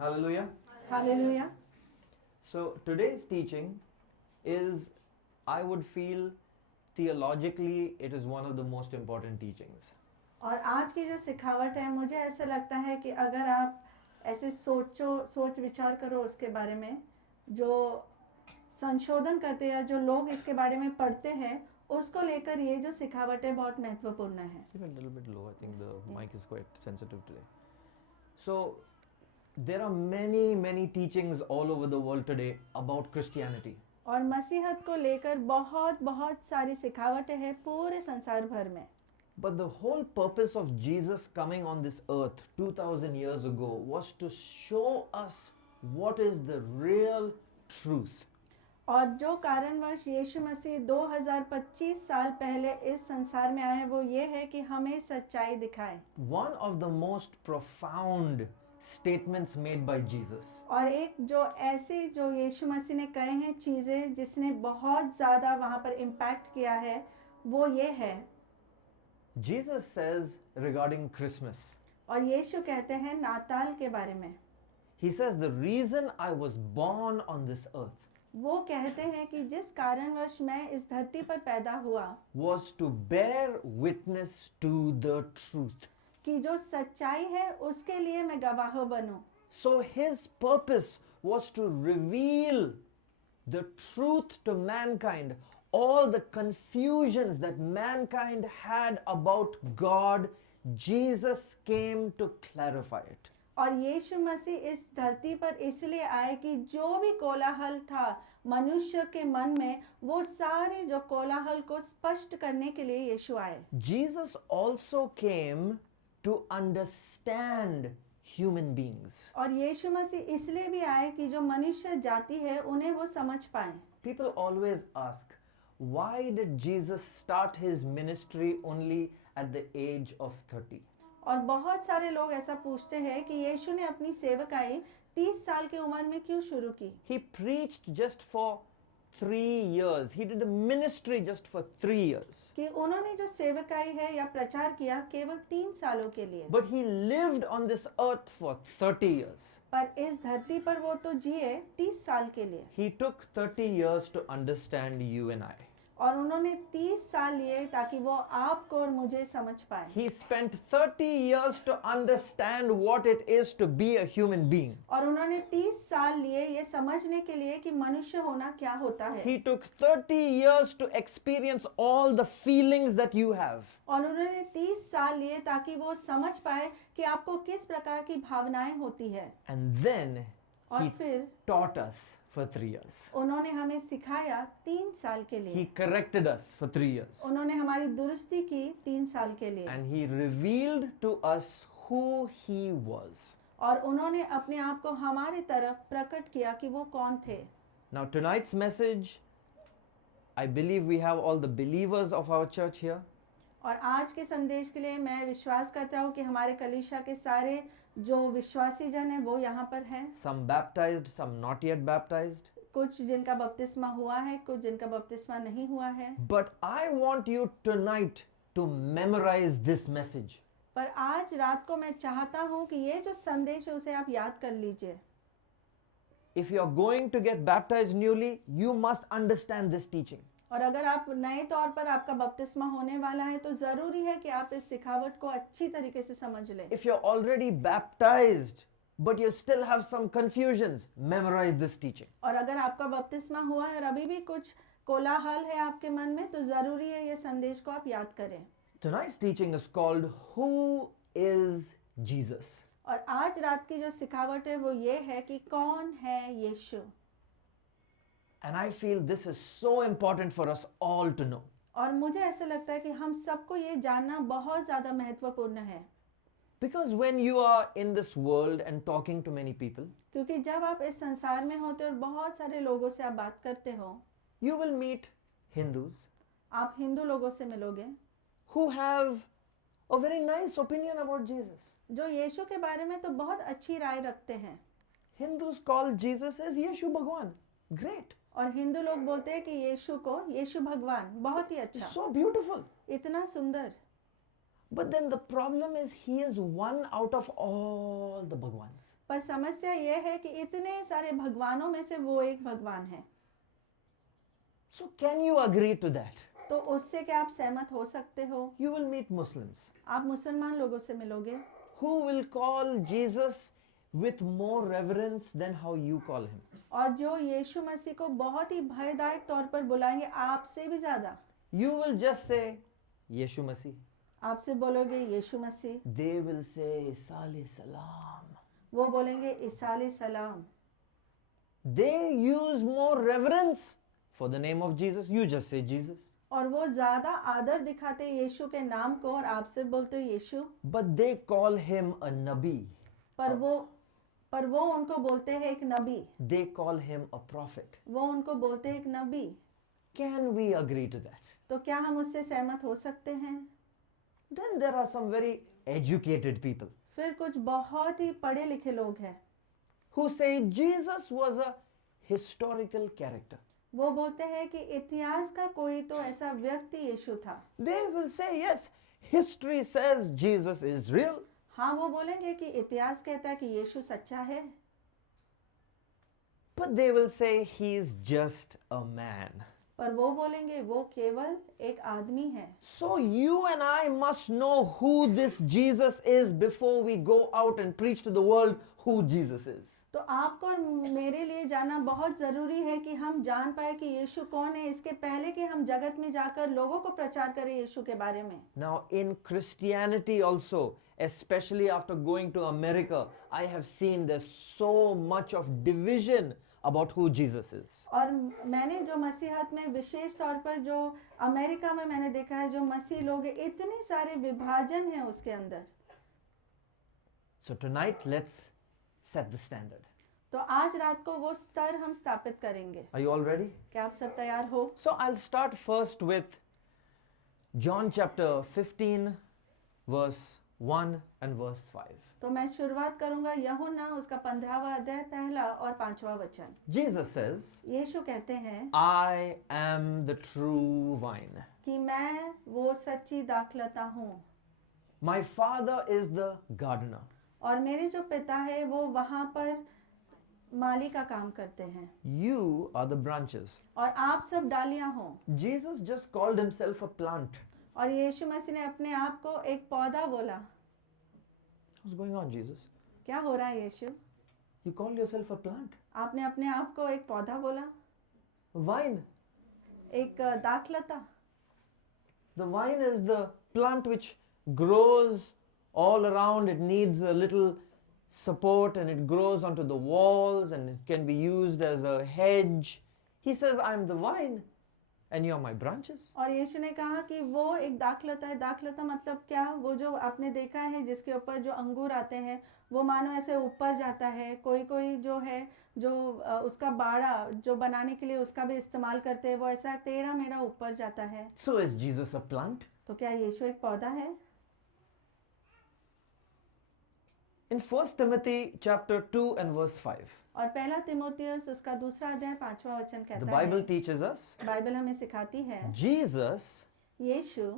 Hallelujah. Hallelujah. So today's teaching is, I would feel, theologically, it is one of the most important teachings. और आज की जो सिखावट है, मुझे ऐसा लगता है कि अगर आप ऐसे सोच विचार करो उसके बारे में, जो संशोधन करते हैं, जो लोग इसके बारे में पढ़ते हैं, उसको लेकर ये जो सिखावट है बहुत महत्वपूर्ण है. Keep it a little bit low. I think the mic is quite sensitive today. So there are many teachings all over the world today about Christianity. और मसीहत को लेकर बहुत सारी सिखावटें हैं पूरे संसार भर में. But the whole purpose of Jesus coming on this earth 2000 years ago was to show us what is the real truth. और जो कारणवश यीशु मसीह 2025 साल पहले इस संसार में आए, वो ये है कि हमें सच्चाई दिखाए. One of the most profound statements made by Jesus और एक जो ऐसी जो यीशु मसीह ने कहे हैं चीज़ें जिसने बहुत ज़्यादा वहाँ पर इम्पैक्ट किया है, वो ये है. Jesus says regarding Christmas, और यीशु कहते हैं नाताल के बारे में. he says the reason I was born on this earth वो कहते हैं कि जिस कारणवश मैं इस धरती पर पैदा हुआ, was to bear witness to the truth. कि जो सच्चाई है उसके लिए मैं गवाह बनूं. So his purpose was to reveal the truth to mankind, all the confusions that mankind had about God. Jesus came to clarify it. और यीशु मसीह इस धरती पर इसलिए आए कि जो भी कोलाहल था मनुष्य के मन में, वो सारे जो कोलाहल को स्पष्ट करने के लिए यीशु आए. Jesus also came to understand human beings. और यीशु मसीह इसलिए भी आए कि जो मनुष्य जाति है उन्हें वो समझ पाए. People always ask, why did Jesus start his ministry only at the age of 30? और बहुत सारे लोग ऐसा पूछते हैं कि यीशु ने अपनी सेवकाई 30 साल की उम्र में क्यों शुरू की. He preached just for 3 years. He did a ministry just for 3 years. कि उन्होंने जो सेवकाई है या प्रचार किया केवल 3 सालों के लिए. But he lived on this earth for 30 years. पर इस धरती पर वो तो जिए 30 साल के लिए. He took 30 years to understand you and I. और उन्होंने 30 साल लिए ताकि वो आपको और मुझे समझ पाए. He spent 30 years to understand what it is to be a human being. और उन्होंने 30 साल लिए ये समझने के लिए कि मनुष्य होना क्या होता है. He took 30 years to experience all the feelings that you have. और उन्होंने 30 साल लिए ताकि वो समझ पाए कि आपको किस प्रकार की भावनाएं होती है. And then और he फिर taught us for 3 years. उन्होंने हमें सिखाया 3 साल के लिए. He corrected us for 3 years. उन्होंने हमारी दुरुस्ती की 3 साल के लिए. And he revealed to us who he was. और उन्होंने अपने आप को हमारी तरफ प्रकट किया कि वो कौन थे. Now tonight's message, I believe we have all the believers of our church here. और आज के संदेश के लिए मैं विश्वास करता हूँ कि हमारे कलीसिया के सारे जो विश्वासी जन हैं वो यहाँ पर हैं. Some baptized, some not yet baptized. कुछ जिनका बपतिस्मा हुआ है, कुछ जिनका बपतिस्मा नहीं हुआ है. But I want you tonight to memorize this message. पर आज रात को मैं चाहता हूँ कि ये जो संदेश है उसे आप याद कर लीजिए. If you are going to get baptized newly, you must understand this teaching. और अगर आप नए तौर पर आपका बपतिस्मा होने वाला है तो जरूरी है कि आप इस सिखावट को अच्छी तरीके से समझ लें. If you're already baptized, but you still have some confusions, memorize this teaching. और अगर आपका बपतिस्मा हुआ है और अभी भी कुछ कोलाहल है आपके मन में, तो जरूरी है ये संदेश को आप याद करें. Tonight's teaching is called Who is Jesus? और आज रात की जो सिखावट है वो ये है कि कौन है यीशु. And I feel this is so important for us all to know. और मुझे ऐसा लगता है कि हम सबको ये जानना बहुत ज़्यादा महत्वपूर्ण है. Because when you are in this world and talking to many people, क्योंकि जब आप इस संसार में होते और बहुत सारे लोगों से आप बात करते हो, you will meet Hindus आप हिंदू लोगों से मिलोगे who have a very nice opinion about Jesus. जो यीशु के बारे में तो बहुत अच्छी राय रखते हैं. Hindus call Jesus as Yeshu Bhagwan. Great. और हिंदू लोग बोलते हैं कि यीशु को यीशु भगवान, बहुत ही अच्छा, So beautiful. इतना सुंदर. But then the problem is he is one out of all the Bhagwans. पर समस्या यह है कि इतने सारे भगवानों में से वो एक भगवान है। So can you agree to that? तो उससे क्या आप सहमत हो सकते हो? You will meet Muslims आप मुसलमान लोगों से मिलोगे who will call Jesus with more reverence than how you call him. और जो यीशु मसीह को बहुत ही भयदायक तौर पर बुलाएंगे, आपसे भी ज्यादा। You will just say, Yeshu Masih. आपसे बोलोगे यीशु मसीह, They will say, Sale Salam. वो बोलेंगे इसाले सलाम। They use more reverence for the name of Jesus. You just say Jesus. और वो ज्यादा आदर दिखाते हैं यीशु के नाम को और आपसे बोलते हो यीशु। But they call him a Nabi. पर वो उनको बोलते हैं एक नबी। They call him a prophet. वो उनको बोलते हैं एक नबी। Can we agree to that? तो क्या हम उससे सहमत हो सकते हैं? Then there are some very educated people फिर कुछ बहुत ही पढ़े लिखे लोग हैं who say Jesus was a historical character. वो बोलते हैं कि इतिहास का कोई तो ऐसा व्यक्ति यीशु था। They will say, yes, history says Jesus is real. हाँ, वो बोलेंगे कि इतिहास कहता है कि यीशु सच्चा है। But they will say he's just a man. पर वो बोलेंगे वो केवल एक आदमी है। So you and I must know who this Jesus is before we go out and preach to the world who Jesus is. तो आपको और मेरे लिए जानना बहुत जरूरी है कि हम जान पाए कि यीशु कौन है, इसके पहले कि हम जगत में जाकर लोगों को प्रचार करें यीशु के बारे में। Now in Christianity also, especially after going to America, I have seen there's so much of division about who Jesus is. और मैंने जो मसीहत में विशेष तौर पर जो अमेरिका में मैंने देखा है, जो मसीह लोग हैं, इतने सारे विभाजन हैं उसके अंदर। So tonight let's set the standard. तो आज रात को वो स्तर हम स्थापित करेंगे। Are you all ready? क्या आप सब तैयार हो? So I'll start first with John chapter 15 verse 1 and verse 5. तो मैं शुरुआत करूंगा यूहन्ना उसका 15वां अध्याय पहला और 5वां वचन। Jesus says, यीशु कहते हैं I am the true vine. कि मैं वो सच्ची दाखलता हूँ My father is the gardener. और मेरे जो पिता है वो वहाँ पर माली का काम करते हैं You are the branches. और आप सब डालियां हो। Jesus just called himself a plant. और यीशु मसीह ने अपने आप को एक पौधा बोला। What's going on, Jesus? क्या हो रहा है यीशु? You called yourself a plant. आपने अपने आप को एक पौधा बोला, A vine. एक दाखलता। The vine is the plant which grows all around. It needs a little support and it grows onto the walls and it can be used as a hedge. He says, I'm the vine and you are my branches. और यीशु ने कहा कि वो एक दाखलता है। दाखलता मतलब क्या? वो जो आपने देखा है जिसके ऊपर जो अंगूर आते हैं वो मानो ऐसे ऊपर जाता है। कोई कोई जो है जो उसका बाड़ा जो बनाने के लिए उसका भी इस्तेमाल करते हैं, वो ऐसा टेढ़ा मेढ़ा ऊपर जाता है। So is Jesus a plant? तो क्या यीशु एक पौधा है? In 1 Timothy chapter 2 and verse 5, और पहला तिमोथियस उसका दूसरा अध्याय 5वां वचन the कहता Bible है, teaches us बाइबल हमें सिखाती है Jesus Yeshu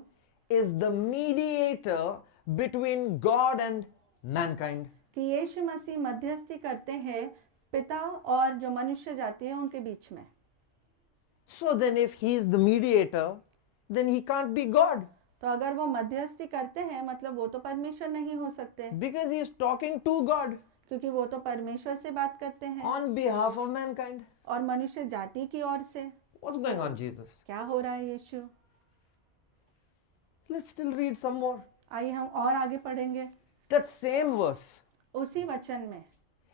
is the mediator between God and mankind. कि यीशु मसीह मध्यस्थी करते हैं पिता और जो मनुष्य जाति है उनके बीच में। So then if he is the mediator, then he can't be God तो अगर वो मध्यस्थी करते हैं मतलब वो तो परमेश्वर नहीं हो सकते, because he is talking to God क्योंकि वो तो परमेश्वर से बात करते हैं on behalf of mankind. और मनुष्य जाति की ओर से। What's going on, Jesus? क्या हो रहा है यीशु? Let's still read some more. आइए हम और आगे पढ़ेंगे। That same verse, उसी वचन में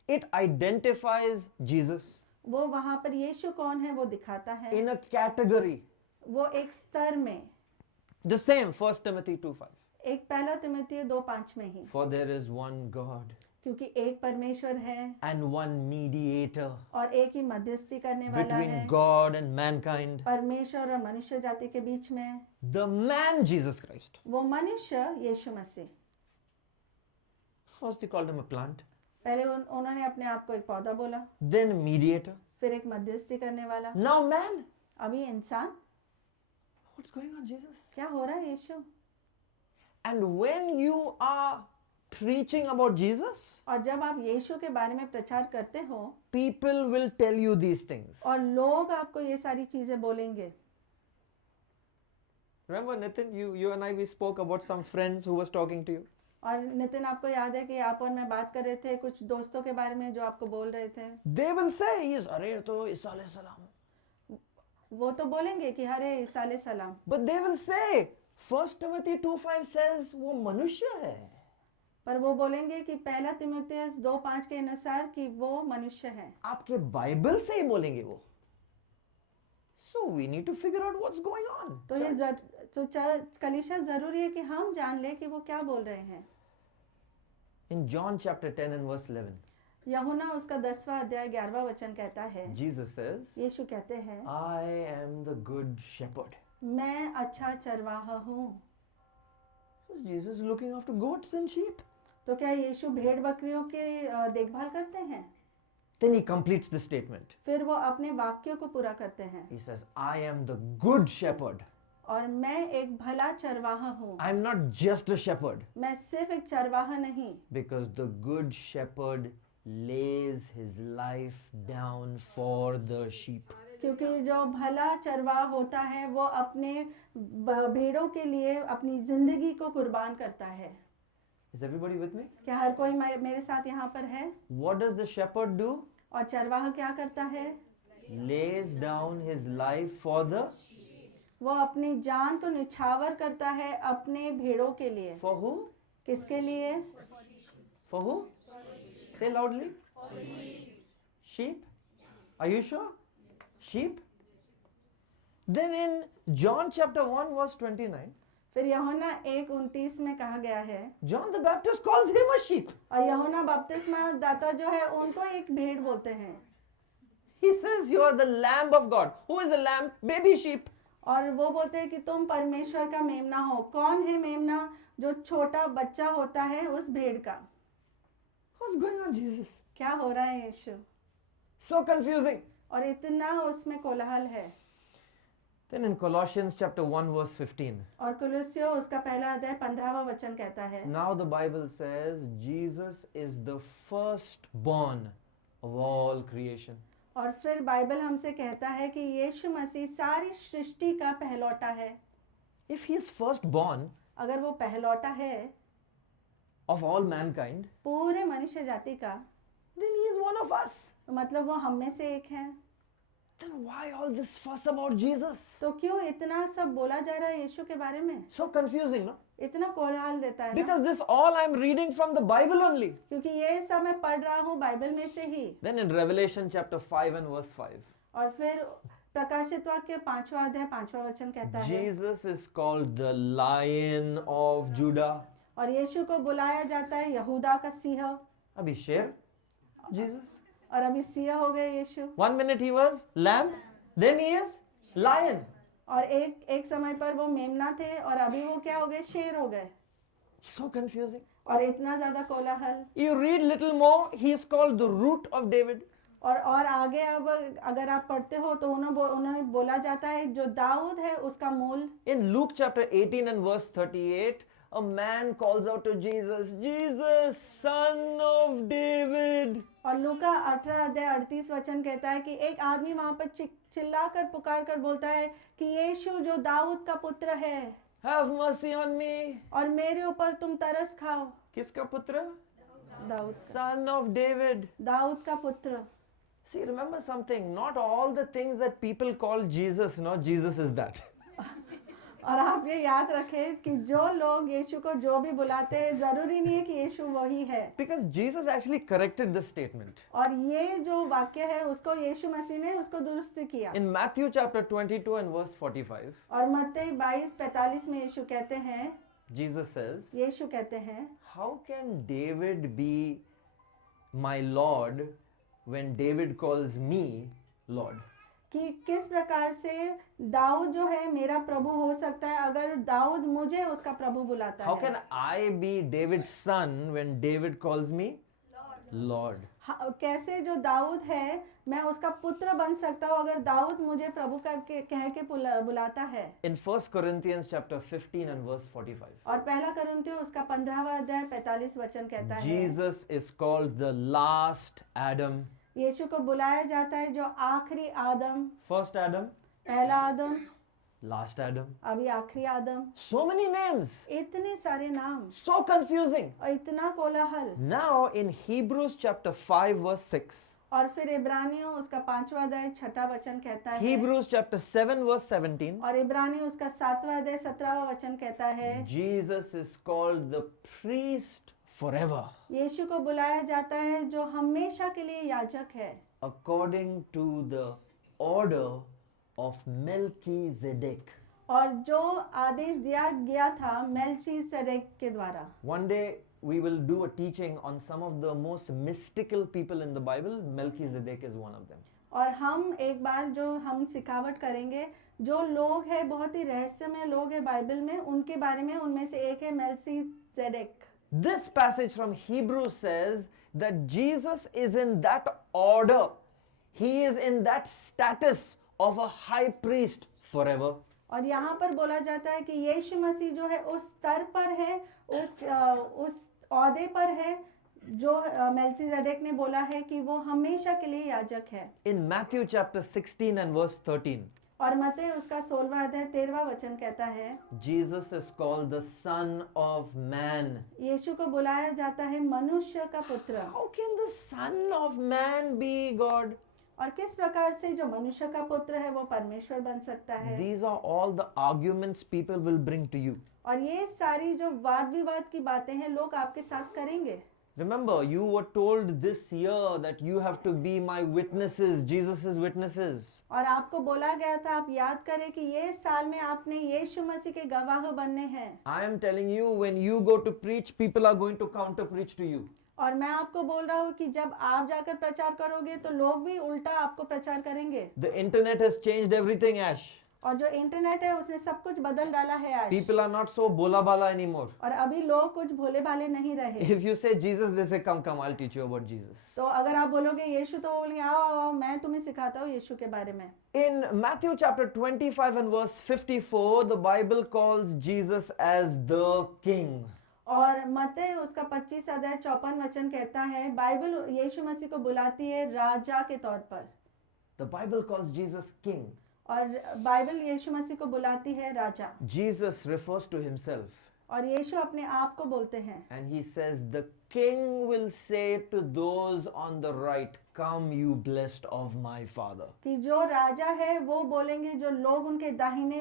it identifies Jesus वो वहां पर यीशु कौन है वो दिखाता है, in a category. वो एक स्तर में, The same, 1 Timothy 2:5. एक पहला तिमोथी 2:5 में ही, For there is one God क्योंकि एक परमेश्वर है and one mediator और एक ही मध्यस्थी करने वाला between है God and mankind, परमेश्वर और मनुष्य जाति के बीच में, the man Jesus Christ. वो मनुष्य यीशु मसीह। First he called him a plant, पहले उन्होंने अपने आप को एक पौधा बोला, then mediator, फिर एक मध्यस्थी करने वाला, now man. अभी इंसान। What's going on, Jesus? क्या हो रहा है यीशु? And when you are preaching about Jesus, और जब आप यीशु के बारे में प्रचार करते हो people will tell you these things. और लोग आपको ये सारी चीजें बोलेंगे. Remember, Nitin, you and I, we spoke about some friends who was talking to you. और नितिन, आपको याद है कि आप और मैं बात कर रहे थे कुछ दोस्तों के बारे में जो आपको बोल रहे थे. They will say, "Yes, अरे तो ईसा अलैहि सलाम." वो तो बोलेंगे कि हरे ईसा अलैहि सलाम. But they will say, 1 Timothy 2:5 says वो मनुष्य है. पर वो बोलेंगे कि पहला तिमुथियुस 2:5 के अनुसार कि वो मनुष्य है. आपके बाइबल से ही बोलेंगे वो. So we need to figure out what's going on. तो ये कलीसिया जरूरी है कि हम जान ले कि वो क्या बोल रहे हैं. In John chapter 10 and verse 11, यूहन्ना उसका 10वां अध्याय 11वां वचन कहता है, Jesus says, यीशु कहते हैं, I am the good shepherd. मैं अच्छा चरवाहा हूँ. So Jesus is looking after goats and sheep. तो क्या यीशु भेड़ बकरियों की देखभाल करते हैं? Then he completes the statement. फिर वो अपने वाक्यों को पूरा करते हैं. He says, I am the good shepherd. और मैं एक भला चरवाहा हूँ. I'm not just a shepherd. मैं सिर्फ एक चरवाहा नहीं. Because the good shepherd lays his life down for the sheep. क्योंकि जो भला चरवाहा होता है वो अपने भेड़ों के लिए अपनी जिंदगी को कुर्बान करता है. Is everybody with me? क्या हर कोई मेरे साथ यहाँ पर है? What does the shepherd do? और चरवाहा क्या करता है? Lays down his life for the... वो अपनी जान को निछावर करता है अपने भेड़ों के लिए. For who? किसके लिए? For who? Say loudly. Sheep. Are you sure? Sheep. Then in John chapter 1 verse 29, फिर यूहन्ना 1:29 में कहा गया है, John the Baptist calls him a sheep. और यूहन्ना बपतिस्मा दाता जो है उनको एक भेड़ बोलते हैं. He says you are the lamb of God. Who is the lamb? Baby sheep. और वो बोलते हैं कि तुम परमेश्वर का मेमना हो. कौन है मेमना? जो छोटा बच्चा होता है उस भेड़ का. What's going on, Jesus? क्या हो रहा है यीशु? So confusing. और इतना उसमें कोलाहल है. Then in Colossians chapter 1 verse 15. और कुलुस्सियों उसका पहला अध्याय 15वां वचन कहता है, Now the Bible says Jesus is the firstborn of all creation. और फिर बाइबल हमसे कहता है कि यीशु मसीह सारी सृष्टि का पहलौटा है. If he is firstborn अगर वो पहलौटा है of all mankind, पूरे मनुष्य जाति का, then he is one of us. तो मतलब वो हम में से एक है. Then why all this fuss about Jesus? तो क्यों इतना सब बोला जा रहा है यीशु के बारे में? So confusing, no? इतना कोलाहल देता है ना? Because this all I'm reading from the Bible only. क्योंकि ये सब मैं पढ़ रहा हूँ बाइबल में से ही. Then in Revelation chapter 5 and verse 5, और फिर प्रकाशित वाक्य 5वां अध्याय 5वां वचन कहता है, Jesus is called the Lion of Judah. और यीशु को बुलाया जाता है यहूदा का सिंह. अभी शेर, Jesus. और अभी सिंह हो गए यीशु. 1 minute he was lamb, then he is lion. और एक समय पर वो मेमना थे और अभी वो क्या हो गए? शेर हो गए. So confusing. और इतना ज्यादा कोलाहल. You read little more, he is called the root of David. और आगे अब अगर आप पढ़ते हो तो उन्हें बोला जाता है जो दाऊद है उसका मूल. In Luke chapter 18 and verse 38, a man calls out to Jesus, Jesus, son of David. और लूका 18 अध्याय 38 वचन कहता है कि एक आदमी वहां पर चिल्लाकर पुकार कर बोलता है कि यीशु जो दाऊद का पुत्र है, Have mercy on me. और मेरे ऊपर तुम तरस खाओ. किसका पुत्र? दाऊद का. Son of David. दाऊद का पुत्र. See, remember something, not all the things that people call Jesus, no, Jesus is that. और आप ये याद रखें कि जो लोग यीशु को जो भी बुलाते हैं जरूरी नहीं है कि यीशु वही है. Because Jesus actually corrected this statement. और ये जो वाक्य है उसको यीशु मसीह ने उसको दुरुस्त किया. In Matthew chapter 22 and verse 45, और मत्ती 22:45 में यीशु कहते हैं, Jesus says, यीशु कहते हैं, how can David be my Lord when David calls me Lord? कि किस प्रकार से दाऊद जो है मेरा प्रभु हो सकता है अगर दाऊद मुझे उसका प्रभु बुलाता How है. can I be David's son when David calls me Lord. कैसे जो दाऊद है मैं उसका पुत्र बन सकता हूँ अगर दाऊद मुझे प्रभु करके कह के बुलाता है। In 1 Corinthians chapter 15 and verse 45, और पहला कुरिन्थियों उसका 15वां अध्याय 45 वचन कहता है Jesus is called the last Adam. यीशु को बुलाया जाता है जो आखिरी आदम, First Adam, पहला आदम, last Adam. अभी आखिरी आदम। So many names. इतने सारे नाम So confusing. और इतना कोलाहल। Now in Hebrews chapter 5 verse 6, और फिर इब्रानियों उसका 5वां अध्याय 6वां वचन कहता है Hebrews chapter 7 verse 17, और इब्रानियों उसका 7वां अध्याय 17वां वचन कहता है Jesus is called the priest forever यीशु को बुलाया जाता है जो हमेशा के लिए याजक है according to the order of Melchizedek. और जो आदेश दिया गया था मेल्कीसेदेक के द्वारा। One day we will do a teaching on some of the most mystical people in the Bible. Melchizedek is one of them. और हम एक बार जो हम सिखावट करेंगे जो लोग हैं बहुत ही रहस्यमय लोग हैं बाइबल में उनके बारे में उनमें से एक है Melchizedek. This passage from Hebrews says that Jesus is in that order. He is in that status of a high priest forever. और यहाँ पर बोला जाता है कि यीशु मसीह जो है उस स्तर पर है उस औहदे पर है जो मेल्कीसेदेक ने बोला है कि वो हमेशा के लिए याजक है। In Matthew chapter 16 and verse 13, और मत्ती उसका 16वां अध्याय 13वां वचन कहता है Jesus is called the Son of Man. यीशु को बुलाया जाता है मनुष्य का पुत्र। How can the Son of Man be God? और किस प्रकार से जो मनुष्य का पुत्र है वो परमेश्वर बन सकता है। These are all the arguments people will bring to you. और ये सारी जो वाद विवाद की बातें हैं लोग आपके साथ करेंगे। Remember, you were told this year that you have to be my witnesses, Jesus' witnesses. और आपको बोला गया था आप याद करें कि ये साल में आपने यीशु मसीह के गवाह बनने हैं। I am telling you, when you go to preach, people are going to counter preach to you. और मैं आपको बोल रहा हूँ कि जब आप जाकर प्रचार करोगे तो लोग भी उल्टा आपको प्रचार करेंगे। The internet has changed everything, Ash. और जो इंटरनेट है उसने सब कुछ बदल डाला है आज। People are not so bola bala anymore. और अभी लोग कुछ भोले भाले नहीं रहे। If you say Jesus, they say, come, come, I'll teach you about Jesus. तो अगर आप बोलोगे यीशु तो बोलेंगे आओ आओ आओ मैं तुम्हें सिखाता हूँ यीशु के बारे में। In Matthew chapter 25 and verse 54, the Bible calls Jesus as the King. और मत्ती उसका 25 अध्याय 54 वचन कहता है बाइबल यीशु मसीह को बुलाती है राजा के तौर पर। The Bible calls Jesus King. और बाइबल यीशु मसीह को बुलाती है राजा। Jesus refers to himself. और यीशु अपने आप को बोलते हैं। And he says, the king will say to those on the right, come you blessed of my father. कि जो राजा है वो बोलेंगे जो लोग उनके दाहिने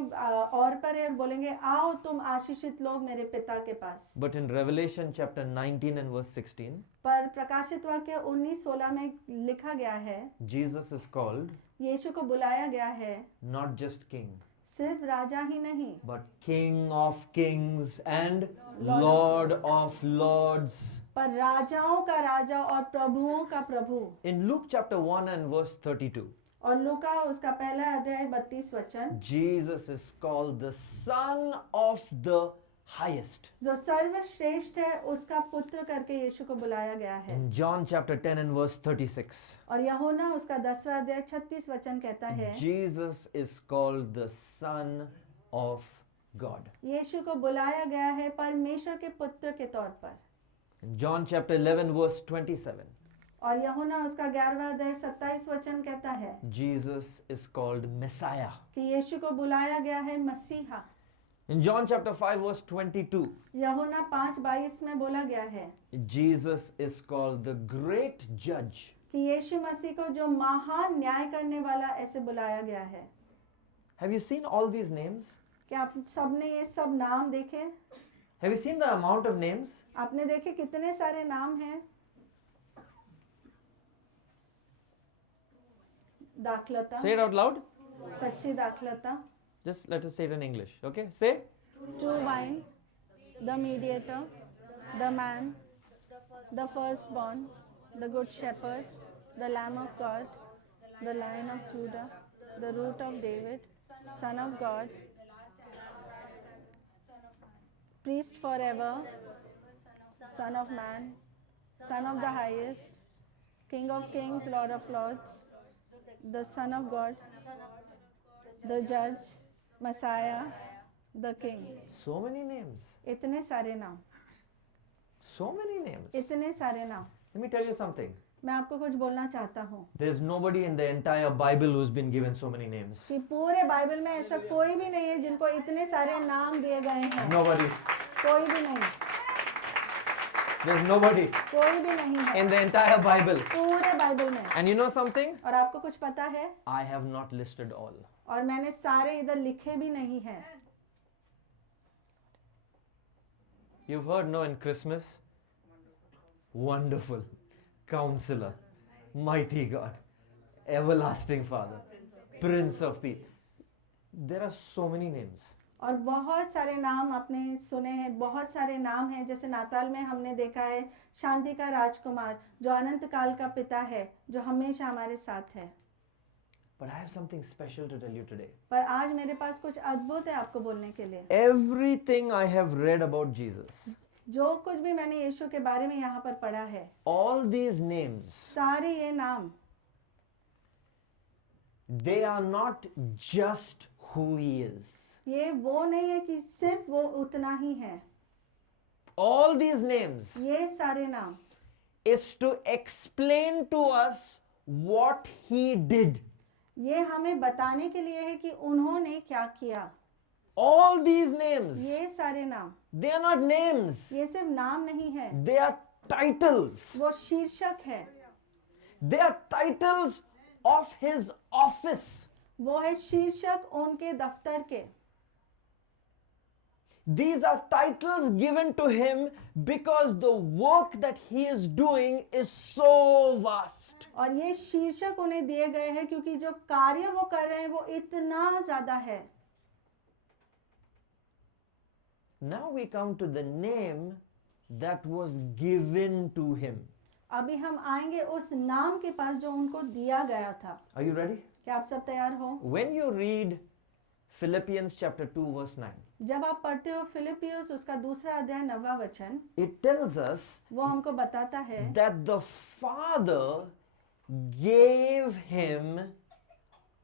और पर है बोलेंगे आओ तुम आशीषित लोग मेरे पिता के पास। But in Revelation chapter 19 and verse 16, पर प्रकाशित वाक्य 19:16 में लिखा गया है Jesus is called यीशु को बुलाया गया है not just king, सिर्फ राजा ही नहीं but King of kings and Lord of lords. पर राजाओं का राजा और प्रभुओं का प्रभु। In Luke chapter 1 and verse 32, और लूका उसका पहला अध्याय 32 वचन Jesus is called the Son of the Highest. जो सर्वश्रेष्ठ है उसका पुत्र करके यीशु को बुलाया गया है। In John chapter 10 and verse 36, और यूहन्ना उसका 10वां अध्याय 36 वचन कहता है Jesus is called the Son of God. यीशु को बुलाया गया है परमेश्वर के पुत्र के तौर पर। In John chapter 11 verse 27, और यूहन्ना उसका 11वां अध्याय 27 वचन कहता है Jesus is called Messiah. कि यीशु को बुलाया गया है मसीहा। In John chapter 5 verse 22, यूहन्ना 5:22 में बोला गया है Jesus is called the great judge. कि यीशु मसीह को जो महान न्याय करने वाला ऐसे बुलाया गया है। Have you seen all these names? क्या आप सबने ये सब नाम देखे? Have you seen the amount of names? आपने देखे कितने सारे नाम हैं? दाखलता, Say it out loud. सच्ची दाखलता, Just let us say it in English. Okay? Say. true vine, the mediator, the man, the firstborn, the good shepherd, the lamb of God, the lion of Judah, the root of David, son of God, priest forever, son of man, Son of the highest, King of kings, Lord of lords, the Son of God, the Judge, Messiah, the King. So many names. इतने सारे नाम, So many names. इतने सारे नाम. Let me tell you something. मैं आपको कुछ बोलना चाहता हूँ There's nobody in the entire Bible who's been given so many names. कि पूरे बाइबल में ऐसा कोई भी नहीं है जिनको इतने सारे नाम दिए गए हैं. Nobody. कोई भी नहीं, There's nobody कोई भी नहीं है in the entire Bible. पूरे बाइबल में. And you know something? और आपको कुछ पता है, I have not listed all. और मैंने सारे इधर लिखे भी नहीं हैं. You've heard, no, in Christmas? Wonderful, Counselor, Mighty God, Everlasting Father, Prince of Peace. There are so many names. और बहुत सारे नाम आपने सुने हैं, बहुत सारे नाम हैं. जैसे नाताल में हमने देखा है शांति का राजकुमार, जो अनंत काल का पिता है, जो हमेशा हमारे साथ है. But I have something special to tell you today. पर आज मेरे पास कुछ अद्भुत है आपको बोलने के लिए. Everything I have read about Jesus, जो कुछ भी मैंने यीशु के बारे में यहाँ पर पढ़ा है, all these names, सारे ये नाम, they are not just who he is. ये वो नहीं है कि सिर्फ वो उतना ही है. All these names ये सारे नाम is to explain to us what he did. ये हमें बताने के लिए है कि उन्होंने क्या किया. All these names, ये सारे नाम, they are not names. ये सिर्फ नाम नहीं है, They are titles. वो शीर्षक है. They are titles of his office. वो है शीर्षक उनके दफ्तर के. These are titles given to him because the work that he is doing is so vast. और ये शीर्षक उन्हें दिए गए हैं क्योंकि जो कार्य वो कर रहे हैं वो इतना ज्यादा है. Now we come to the name that was given to him. अभी हम आएंगे उस नाम के पास जो उनको दिया गया था. Are you ready? क्या आप सब तैयार हो? When you read Philippians chapter 2 verse 9, जब आप पढ़ते हो फिलिपियोस उसका 2 अध्याय 9वां वचन, it tells us वो हमको बताता है that the Father gave him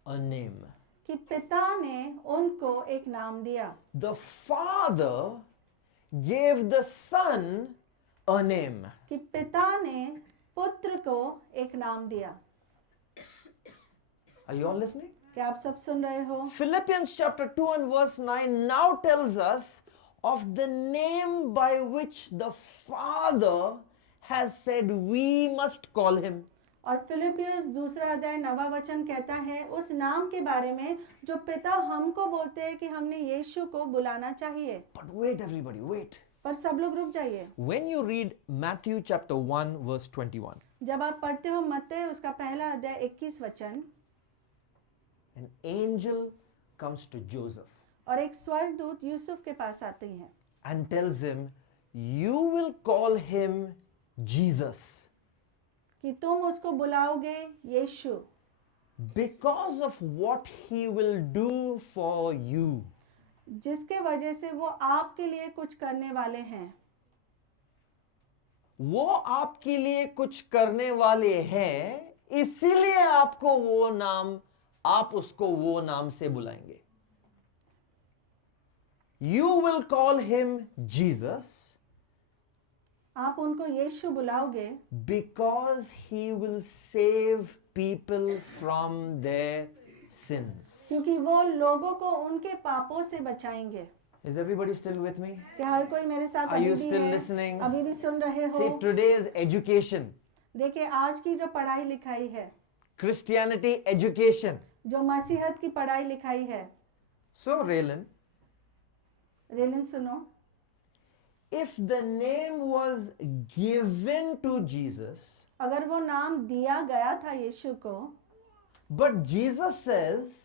a name. कि पिता ने उनको एक नाम दिया. The Father gave the Son a name. कि पिता ने पुत्र को एक नाम दिया. Are you all listening? क्या आप सब सुन रहे हो? Philippians chapter 2 and verse 9 now tells us of the name by which the Father has said we must call him. और फिलिपियोस 2 अध्याय 9वां वचन कहता है उस नाम के बारे में जो पिता हमको बोलते हैं कि हमने यीशु को बुलाना चाहिए. But wait, everybody, wait. पर सब लोग रुक जाइए. When you read Matthew chapter 1 verse 21, जब आप पढ़ते हो मत्ती उसका 1 अध्याय 21 वचन, an angel comes to Joseph और एक स्वर्गदूत यूसुफ के पास आते हैं and tells him, you will call him Jesus कि तुम उसको बुलाओगे यीशु, because of what he will do for you. जिसके वजह से वो आपके लिए कुछ करने वाले हैं. वो आपके लिए कुछ करने वाले हैं, इसीलिए आपको वो नाम, आप उसको वो नाम से बुलाएंगे. You will call him Jesus आप उनको यीशु बुलाओगे because he will save people from their sins. क्योंकि वो लोगों को उनके पापों से बचाएंगे. Is everybody still with me? क्या हर कोई मेरे साथ Are अभी you भी still है? listening? अभी भी सुन रहे हो? See, today's education, देखिए आज की जो पढ़ाई लिखाई है, Christianity education. जो मसीहत की पढ़ाई लिखाई है. So, Raylan, रेलिन सुनो, if the name was given to Jesus, अगर वो नाम दिया गया था यीशु को, but Jesus says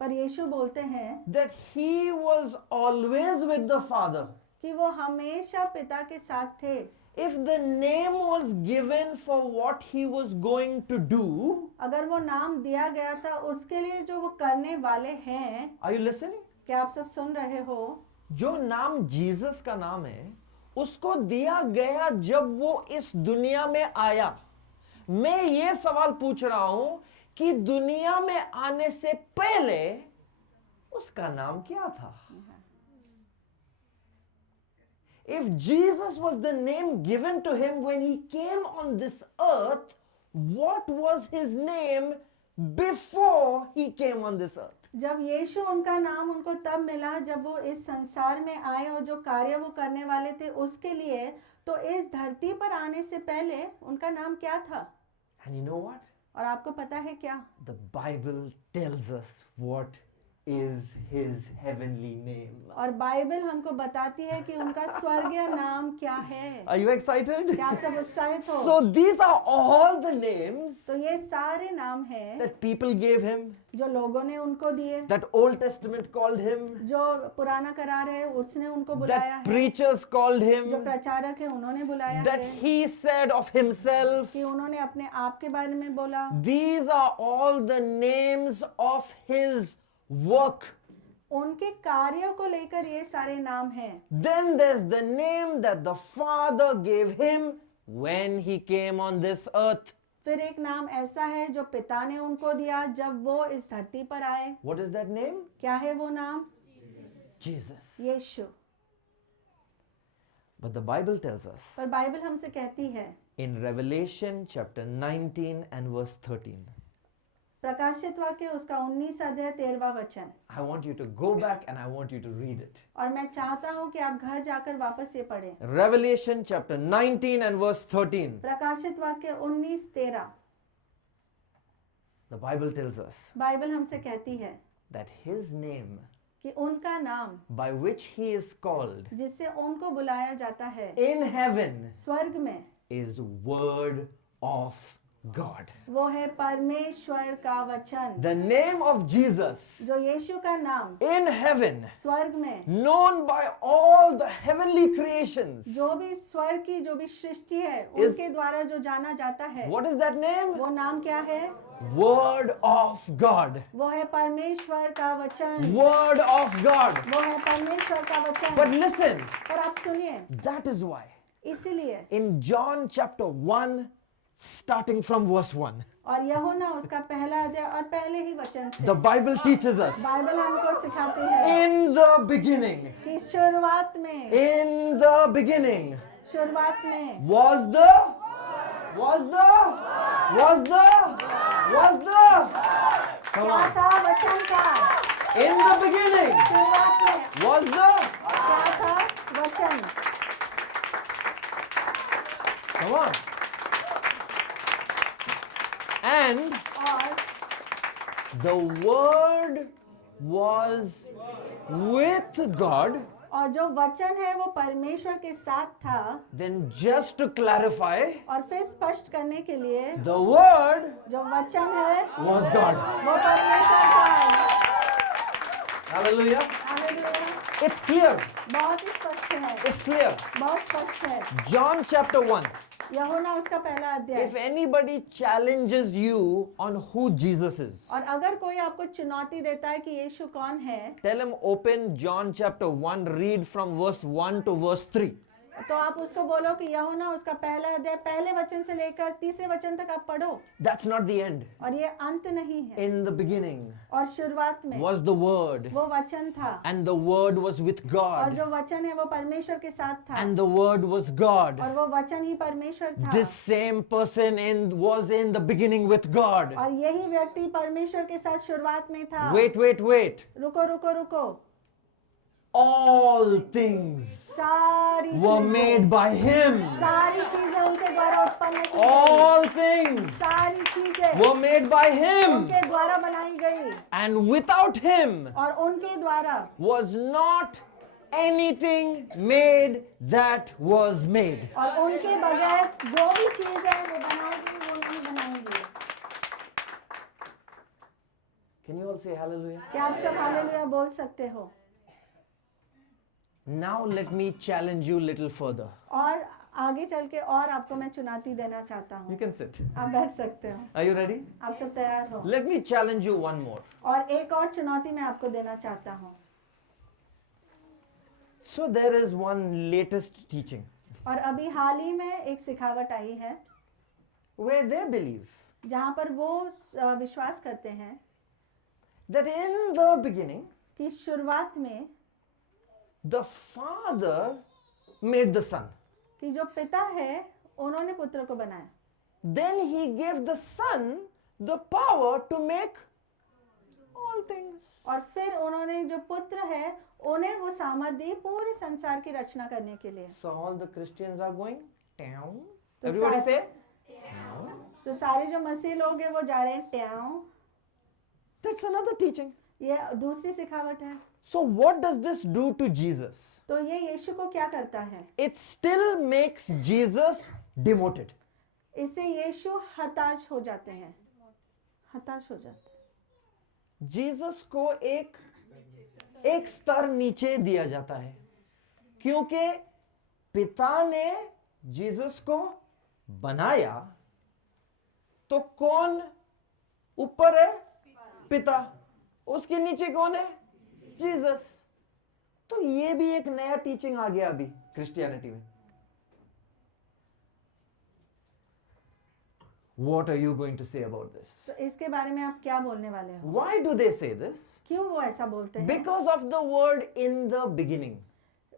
पर यीशु बोलते हैं that he was always with the Father. कि वो हमेशा पिता के साथ थे. If the name was given for what he was going to do, अगर वो नाम दिया गया था उसके लिए जो वो करने वाले हैं. are you listening? क्या आप सब सुन रहे हो? जो नाम जीसस का नाम है, उसको दिया गया जब वो इस दुनिया में आया। मैं ये सवाल पूछ रहा हूं कि दुनिया में आने से पहले उसका नाम क्या था? If Jesus was the name given to him when he came on this earth, what was his name before he came on this earth? जब यीशु उनका नाम उनको तब मिला जब वो इस संसार में आए और जो कार्य वो करने वाले थे उसके लिए, तो इस धरती पर आने से पहले उनका नाम क्या था? And you know what? और आपको पता है क्या? The Bible tells us what is his heavenly name. और बाइबल हमको बताती है कि उनका स्वर्गीय नाम क्या है। Are you excited? क्या आप सब उत्साहित हो? So these are all the names तो ये सारे नाम हैं that people gave him, जो लोगों ने उनको दिए, that Old Testament called him, जो पुराना करार है उसने उनको बुलाया that है, preachers called जो him, प्रचारक है उन्होंने बुलाया that है, he said of himself. कि उन्होंने अपने आप के बारे में बोला। These are all the names of his work. उनके कार्यों को लेकर ये सारे नाम हैं। Then there's the name that the Father gave him when he came on this earth. फिर एक नाम ऐसा है जो पिता ने उनको दिया जब वो इस धरती पर आए। What is that name? क्या है वो नाम? Jesus. Yeshu. But the Bible tells us पर बाइबल हमसे कहती है in Revelation chapter 19 and verse 13. प्रकाशित वाक्य उसका 19 अध्याय 13वां वचन। I want you to go back and I want you to read it. और मैं चाहता हूँ कि आप घर जाकर वापस ये पढ़ें। Revelation chapter 19 and verse 13. प्रकाशित वाक्य 19:13। The Bible tells us Bible हमसे कहती है that his name कि उनका नाम by which he is called जिससे उनको बुलाया जाता है in heaven स्वर्ग में, is Word of God. वो है परमेश्वर का वचन। The name of Jesus जो यीशु का नाम in heaven, स्वर्ग में, known by all the heavenly creations. जो भी स्वर्ग की जो भी सृष्टि है उसके द्वारा जो जाना जाता है, What is that name? वो नाम क्या है? Word of God. वो है परमेश्वर का वचन। Word of God. वो है परमेश्वर का But वचन। listen, पर आप सुनिए, that is why इसीलिए in John chapter 1, starting from verse 1, और यूहन्ना उसका पहला अध्याय और पहले ही वचन से the Bible teaches us Bible हमको सिखाती है in the beginning, कि शुरुआत में in the beginning शुरुआत में was the come क्या on, था? वचन था। in the beginning शुरुआत में was the, क्या था? वचन। come on, and और the Word was with God. और जो वचन है वो परमेश्वर के साथ था। Then just to clarify, और फिर स्पष्ट करने के लिए the Word जो वचन है was God. वो परमेश्वर का है। Hallelujah. हालेलुया। It's clear. बहुत ही स्पष्ट है, It's clear. बहुत स्पष्ट है। John chapter 1. यूहन्ना उसका पहला अध्याय। If anybody challenges you on who Jesus is, और अगर कोई आपको चुनौती देता है कि यीशु कौन है, tell him open John chapter 1, read from verse 1 to verse 3. तो आप उसको बोलो कि यूहन्ना उसका पहला अध्याय पहले वचन से लेकर तीसरे वचन तक आप पढ़ो। That's not the end. और ये अंत नहीं है। In the beginning और शुरुआत में was the Word, वो वचन था, and the Word was with और God, जो वचन है वो परमेश्वर के साथ था, and the Word was God. और वो वचन ही परमेश्वर था। This same person was in the beginning with God. और यही व्यक्ति परमेश्वर के साथ शुरुआत में था। Wait. रुको। All things सारी were made चीजें, by Him. सारी चीजें उनके द्वारा उत्पन्न की गई। All things सारी चीजें were made by Him. उनके द्वारा बनाई गई, And without Him और उनके द्वारा was not anything made that was made. और उनके बगैर जो भी चीज है वो बनाएगी वो नहीं बनाएगी। Can you all say hallelujah? क्या आप सब हालेलुया बोल सकते हो? Now let me challenge you a little further. और आगे चल के और आपको मैं चुनौती देना चाहता You हूँ। can sit. आप बैठ सकते हो। Are you ready? आप सब तैयार हो? Let me challenge you one more. और एक और चुनौती मैं आपको देना चाहता हूँ। So there is one latest teaching और अभी हाल ही में एक सिखावट आई है where they believe जहाँ पर वो विश्वास करते हैं that in the beginning कि शुरुआत में the Father made the Son. कि जो पिता है उन्होंने पुत्र को बनाया, Then he gave the Son the power to make all things. और फिर उन्होंने जो पुत्र है उन्हें वो सामर्थ्य दी पूरे संसार की रचना करने के लिए। So all the Christians are going down. तो Everybody सा- say तो सारे जो मसीह लोग हैं वो जा रहे हैं ट्याओ। that's another teaching. ये दूसरी सिखावट है। So what does this do to Jesus? तो ये यीशु को क्या करता है? It still makes Jesus demoted. इससे यीशु हताश हो जाते हैं, हताश हो जाते हैं। जीसस को एक स्तर नीचे दिया जाता है क्योंकि पिता ने जीसस को बनाया तो कौन ऊपर है? पिता। उसके नीचे कौन है? जीसस। तो ये भी एक नया टीचिंग आ गया अभी क्रिश्चियनिटी में। What are you going to say about this? तो इसके बारे में आप क्या बोलने वाले हो? Why do they say this? क्यों वो ऐसा बोलते हैं? Because of the word in the beginning.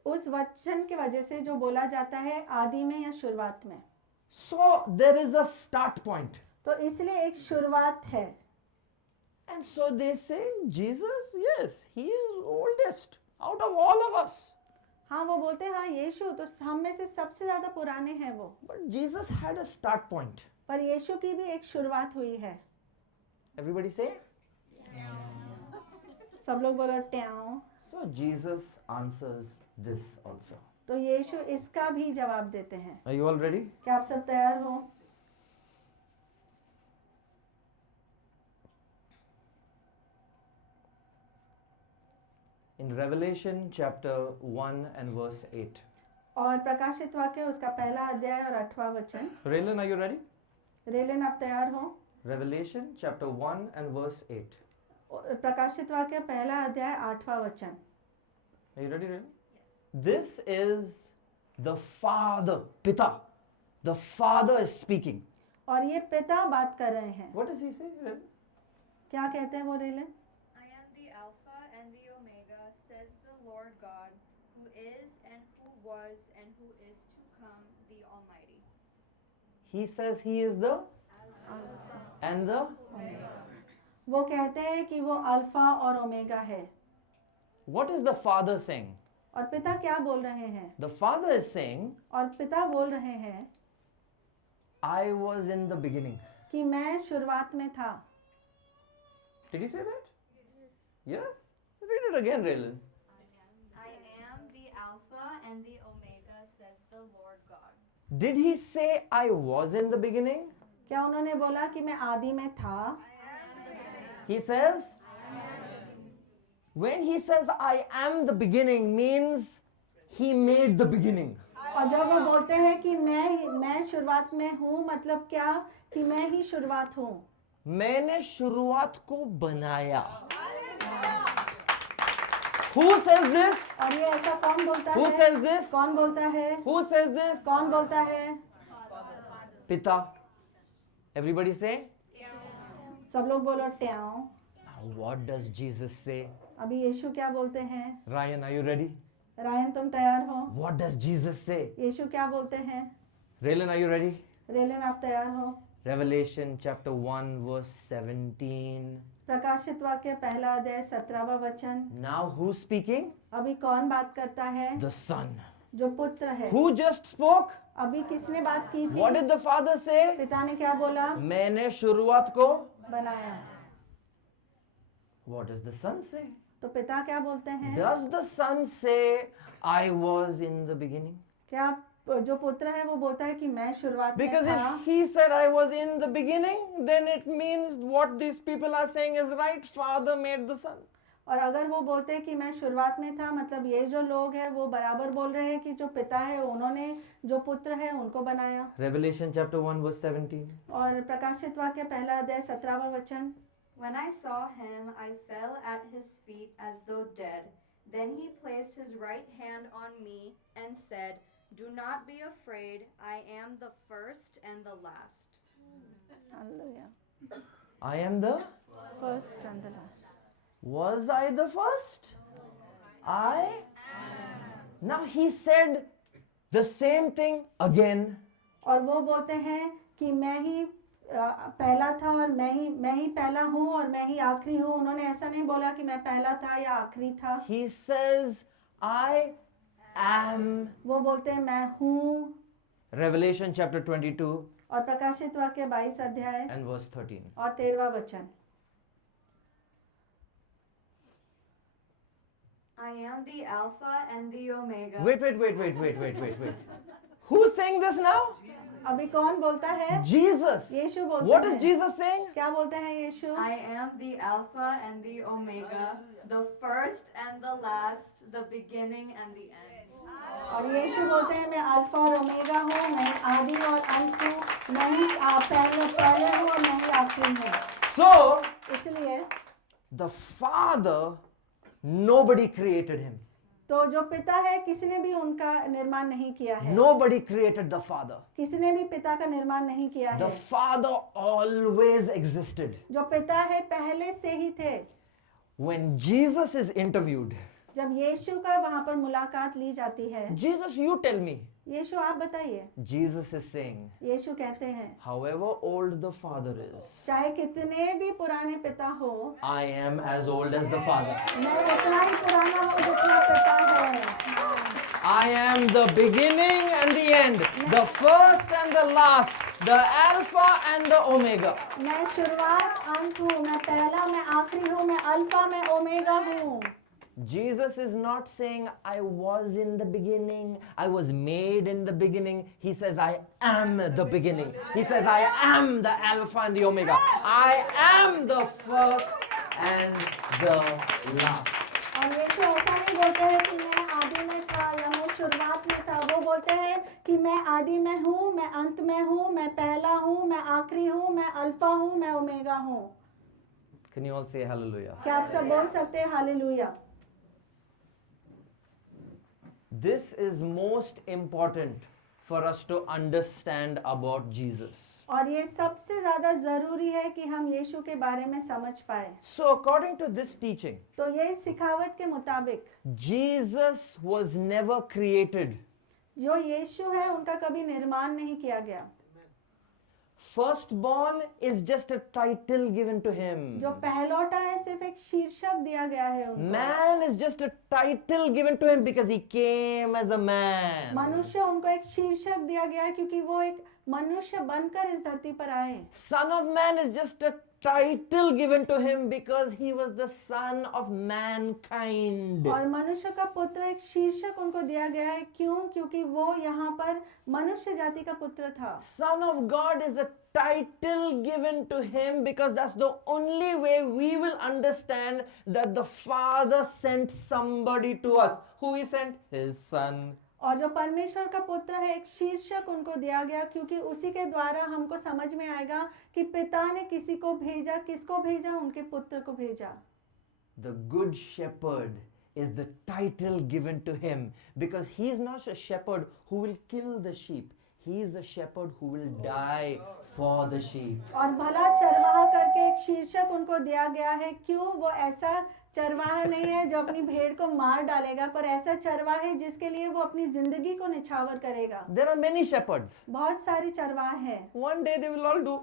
उस वचन की वजह से जो बोला जाता है आदि में या शुरुआत में। So there is a start point. तो इसलिए एक शुरुआत है। And so they say, Jesus, yes, he is oldest out of all of us. हाँ वो बोलते हैं हाँ यीशु तो हम में से सबसे ज्यादा पुराने हैं वो, But Jesus had a start point. पर यीशु की भी एक शुरुआत हुई है। Everybody say? सब लोग बोलो ट्याओ। So Jesus answers this also. तो यीशु इसका भी जवाब देते हैं। Are you all ready? क्या आप सब तैयार हो? In Revelation chapter 1 and verse 8. और प्रकाशित वाक्य उसका पहला अध्याय और 8वां वचन। Raylan, are you ready? Rylan आप तैयार हो? Revelation chapter 1 and verse 8. प्रकाशित वाक्य पहला अध्याय 8वां वचन। Are you ready, Raylan? This is the Father, Pita. The Father is speaking. और ये पिता बात कर रहे हैं। What does he say, Raylan? क्या कहते हैं वो Rylan? I am the Alpha and the Omega, says the Lord God, who is and who was and who is to come, the Almighty. He says he is the and the. वो कहते हैं कि वो alpha और omega है। What is the Father saying? और पिता क्या बोल रहे हैं? The Father is saying, और पिता बोल रहे हैं I was in the beginning. कि मैं शुरुआत में था। Did he say that? Yes? Read it again, Raylan. I am the Alpha and the Omega, says the Lord God. Did he say I was in the beginning? क्या उन्होंने बोला कि मैं आदि में था? He says, when he says I am the beginning means he made the beginning. और जब वो बोलते हैं कि मैं शुरुआत में हूँ, मतलब क्या कि मैं ही शुरुआत हूँ। मैंने शुरुआत को बनाया. Who says this? और ये ऐसा कौन बोलता Who है? says this? कौन बोलता है? Who says this? कौन बोलता है? Pita. Everybody say? सब लोग बोलो ट्याओ। Now what does Jesus say? अभी यीशु क्या बोलते हैं? Ryan, are you ready? Ryan तुम तैयार हो? What does Jesus say? यीशु क्या बोलते हैं? Raylan, are you ready? Rylan आप तैयार हो? Revelation chapter 1 verse 17. प्रकाशित वाक्य पहला अध्याय 17वां वचन। Now who's speaking? अभी कौन बात करता है? The Son. जो पुत्र है। Who just spoke? अभी किसने बात की What थी? did the Father say? पिता ने क्या बोला? मैंने शुरुआत को. बनाया। What does the Son say? तो पिता क्या बोलते हैं? Does the Son say I was in the beginning? क्या जो पुत्र है वो बोलता है कि मैं शुरुआत में Because था? if he said I was in the beginning, then it means what these people are saying is right. Father made the Son. और अगर वो बोलते हैं कि मैं शुरुआत में था, मतलब ये जो लोग हैं वो बराबर बोल रहे हैं कि जो पिता है उन्होंने जो पुत्र है उनको बनाया। Revelation chapter 1 verse 17. और प्रकाशित वाक्य पहला अध्याय 17वां वचन। When I saw him, I fell at his feet as though dead. Then he placed his right hand on me and said, "Do not be afraid. I am the first and the last." Hallelujah. I am the, First and the last. was I the first? I am. Now he said the same thing again. और वो बोलते हैं कि मैं ही पहला था और मैं ही पहला हूँ और मैं ही आखिरी हूँ. उन्होंने ऐसा नहीं बोला कि मैं पहला था या आखिरी था. He says, I am. वो बोलते हैं मैं हूँ. Revelation chapter 22 और प्रकाशित वाक्य 22 अध्याय and verse 13. और 13वां वचन. I am the Alpha and the Omega. Wait. Who's saying this now? अभी कौन बोलता है? Jesus. यीशु बोलता What है. is Jesus saying? क्या बोलते हैं यीशु? I am the Alpha and the Omega, the first and the last, the beginning and the end. और यीशु बोलते हैं मैं अल्फा और ओमेगा हूँ, मैं आदि और अंत हूँ, मैं ही पहले हूँ और मैं ही आखिरी हूँ. So, इसलिए the Father, nobody created him. तो जो पिता है किसी ने भी उनका निर्माण नहीं किया है. Nobody created the Father. किसी ने भी पिता का निर्माण नहीं किया The है. Father always existed. जो पिता है पहले से ही थे. When Jesus is interviewed, जब यीशु का वहाँ पर मुलाकात ली जाती है, Jesus, you tell me. यीशु आप बताइए. Jesus is saying, यीशु कहते हैं however old the Father is, चाहे कितने भी पुराने पिता हो, I am as old as the Father. मैं उतना ही पुराना हूँ जितना पिता है. I am the beginning and the end, the first and the last, the Alpha and the Omega. मैं शुरुआत अंत हूँ, मैं पहला, मैं आखिरी हूँ, मैं अल्फा, मैं ओमेगा हूँ. Jesus is not saying, I was in the beginning, I was made in the beginning. He says, I am the beginning. He says, I am the Alpha and the Omega. I am the first and the last. और यीशु ऐसा नहीं बोलते हैं कि मैं आदि में था या मैं शुरुआत में था. वो बोलते हैं कि मैं आदि में हूँ, मैं अंत में हूँ, मैं पहला हूँ, मैं आखिरी हूँ, मैं अल्फा हूँ, मैं ओमेगा हूँ. Can you all say hallelujah? क्या आप सब बोल सकते हैं hallelujah? This is most important for us to understand about Jesus. और ये सबसे ज़्यादा ज़रूरी है कि हम यीशु के बारे में समझ पाए. So according to this teaching, तो ये सिखावट के मुताबिक Jesus was never created. जो यीशु है उनका कभी निर्माण नहीं किया गया. Firstborn is just a title given to him. जो पहलौटा है सिर्फ एक शीर्षक दिया गया है उनको. Man is just a title given to him because he came as a man. मनुष्य उनको एक शीर्षक दिया गया है क्योंकि वो एक मनुष्य बनकर इस धरती पर आए. Son of Man is just a title given to him because he was the son of mankind. और मनुष्य का पुत्र एक शीर्षक उनको दिया गया है. क्यों? क्योंकि वो यहाँ पर मनुष्य जाति का पुत्र था. Son of God is a title given to him because that's the only way we will understand that the Father sent somebody to us. Who he sent? His son. और जो परमेश्वर का पुत्र है एक शीर्षक उनको दिया गया क्योंकि उसी के द्वारा हमको समझ में आएगा कि पिता ने किसी को भेजा. किसको भेजा? उनके पुत्र को भेजा. The good shepherd is the title given to him because he is not a shepherd who will kill the sheep. He is a shepherd who will die for the sheep. और भला चरवाहा करके एक शीर्षक उनको दिया गया है. क्यों? वो ऐसा चरवाहा नहीं है जो अपनी भेड़ को मार डालेगा, पर ऐसा चरवाहा है जिसके लिए वो अपनी जिंदगी को निछावर करेगा. There are many shepherds. बहुत सारी चरवाहा है. One day they will all do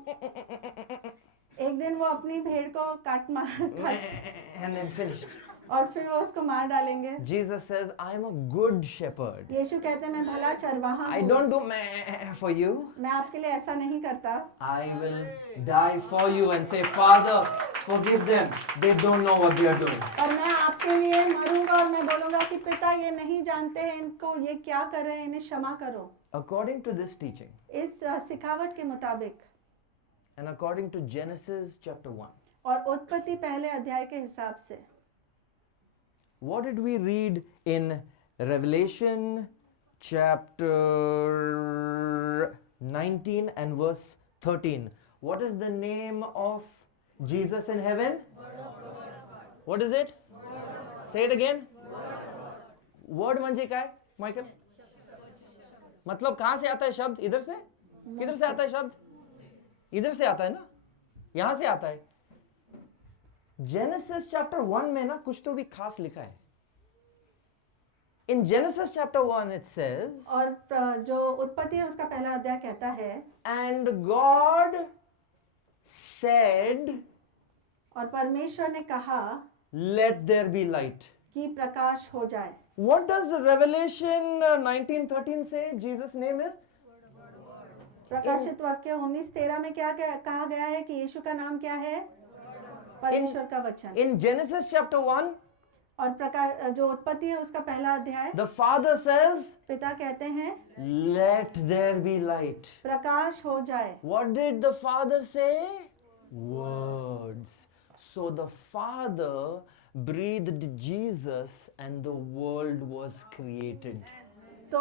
एक दिन वो अपनी भेड़ को काट and then finished. और फिर वो उसको मार डालेंगे. Jesus says, I am a good shepherd. यीशु कहते हैं मैं भला चरवाहा I हूँ. don't do meh for you. मैं आपके लिए ऐसा नहीं करता. I will die for you and say, Father, forgive them. They don't know what they are doing. और मैं आपके लिए मरूंगा और मैं बोलूंगा कि पिता ये नहीं जानते हैं, इनको ये क्या कर रहे हैं, इन्हें क्षमा करो. According to this teaching इस सिखावट के मुताबिक and according to Genesis chapter 1, और उत्पत्ति पहले अध्याय के हिसाब से what did we read in Revelation chapter 19 and verse 13? What is the name of Jesus in heaven? What is it? Say it again. Word म्हणजे काय माइकल? मतलब कहां से आता है शब्द? इधर से? किधर से आता है शब्द? इधर से आता है ना, यहां से आता है। जेनेसिस चैप्टर 1 में ना कुछ तो भी खास लिखा है। इन जेनेसिस चैप्टर 1 इट सेज, और जो उत्पत्ति है उसका पहला अध्याय कहता है, एंड गॉड सेड और परमेश्वर ने कहा लेट देयर बी लाइट। कि प्रकाश हो जाए। What does Revelation 19:13 say Jesus' name is? प्रकाशित वाक्य 19:13 में क्या कहा गया है कि यीशु का नाम क्या है? परमेश्वर का वचन। In Genesis chapter 1, और जो उत्पत्ति है उसका पहला अध्याय, the Father says, पिता कहते हैं let there be light. प्रकाश हो जाए। What did the Father say? Words. So the Father breathed Jesus and the world was created. तो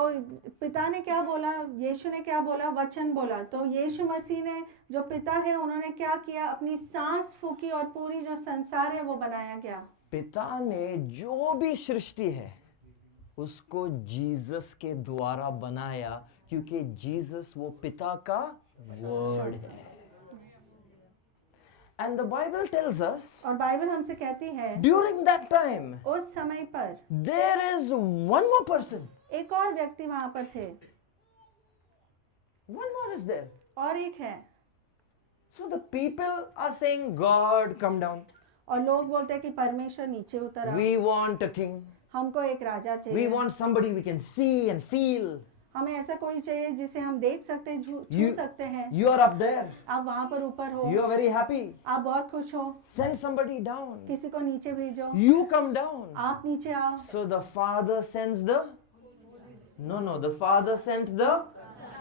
पिता ने क्या बोला, यीशु ने क्या बोला? वचन बोला। तो यीशु मसीह ने, जो पिता है, उन्होंने क्या किया? अपनी सांस फूकी और पूरी जो संसार है वो बनाया गया। पिता ने जो भी सृष्टि है उसको जीसस के द्वारा बनाया, क्योंकि जीसस वो पिता का वर्ड है। And the Bible tells us, और बाइबल हमसे कहती है during that time, उस समय पर there is one more person. एक और व्यक्ति वहां पर थे, One more is there. और एक है। So the people are saying, God, come down. और लोग बोलते हैं कि परमेश्वर नीचे उतर आओ, We want a king. हमको एक राजा We चाहिए, want somebody we can see and feel. हमें ऐसा कोई चाहिए जिसे हम देख सकते हैं, छू You- सकते हैं। You are up there. आप वहां पर ऊपर हो, You are very happy. आप बहुत खुश हो, Send somebody down. किसी को नीचे भेजो, You come down. आप नीचे आओ। So the father sends the, no, the father sent the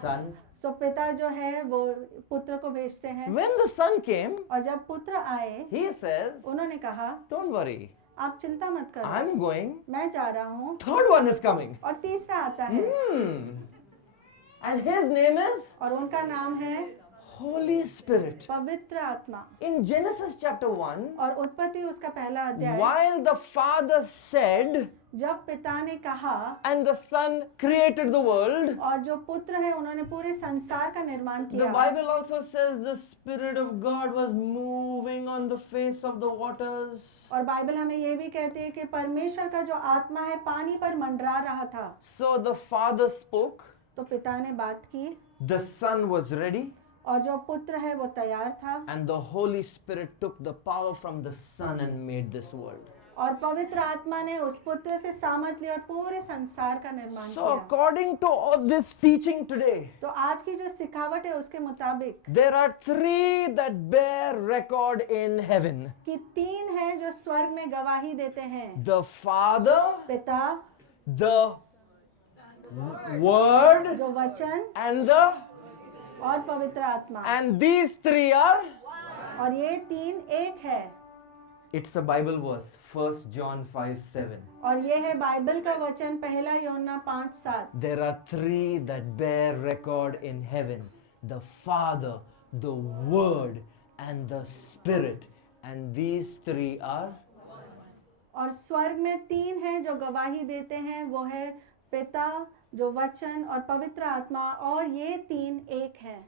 son. सो पिता जो है वो पुत्र को भेजते हैं। When the son came, और जब पुत्र आए, he says, उन्होंने कहा don't worry, आप चिंता मत करो, I'm going. मैं जा रहा हूँ। Third one is coming. और तीसरा आता है, And his name is और उनका नाम है Holy Spirit. पवित्र आत्मा। In Genesis chapter 1, और उत्पत्ति उसका पहला अध्याय, while the father said जब पिता ने कहा and the son created the world, और जो पुत्र है उन्होंने पूरे संसार का निर्माण the किया। Bible also says the Spirit of God was moving on the face of the waters. और बाइबल हमें ये भी कहती है कि परमेश्वर का जो आत्मा है पानी पर मंडरा रहा था। So the father spoke, तो पिता ने बात की, the son was ready, और जो पुत्र है वो तैयार था, and the Holy Spirit took the power from the son and made this world. और पवित्र आत्मा ने उस पुत्र से सामर्थ लिया और पूरे संसार का निर्माण So किया। according to all this teaching today, तो आज की जो सिखावट है उसके मुताबिक there are three that bear record in heaven. कि तीन हैं जो स्वर्ग में गवाही देते हैं, The Father, पिता, the Word, जो वचन and the, और पवित्र आत्मा। and these three are, और ये तीन एक है। it's a Bible verse, 1 John 5:7. और ये है बाइबल का वचन, पहला यूहन्ना 5:7। There are three that bear record in heaven, the Father, the Word, and the Spirit. And these three are, और स्वर्ग में तीन हैं जो गवाही देते हैं, वो है पिता, जो वचन और पवित्र आत्मा, और ये तीन एक हैं।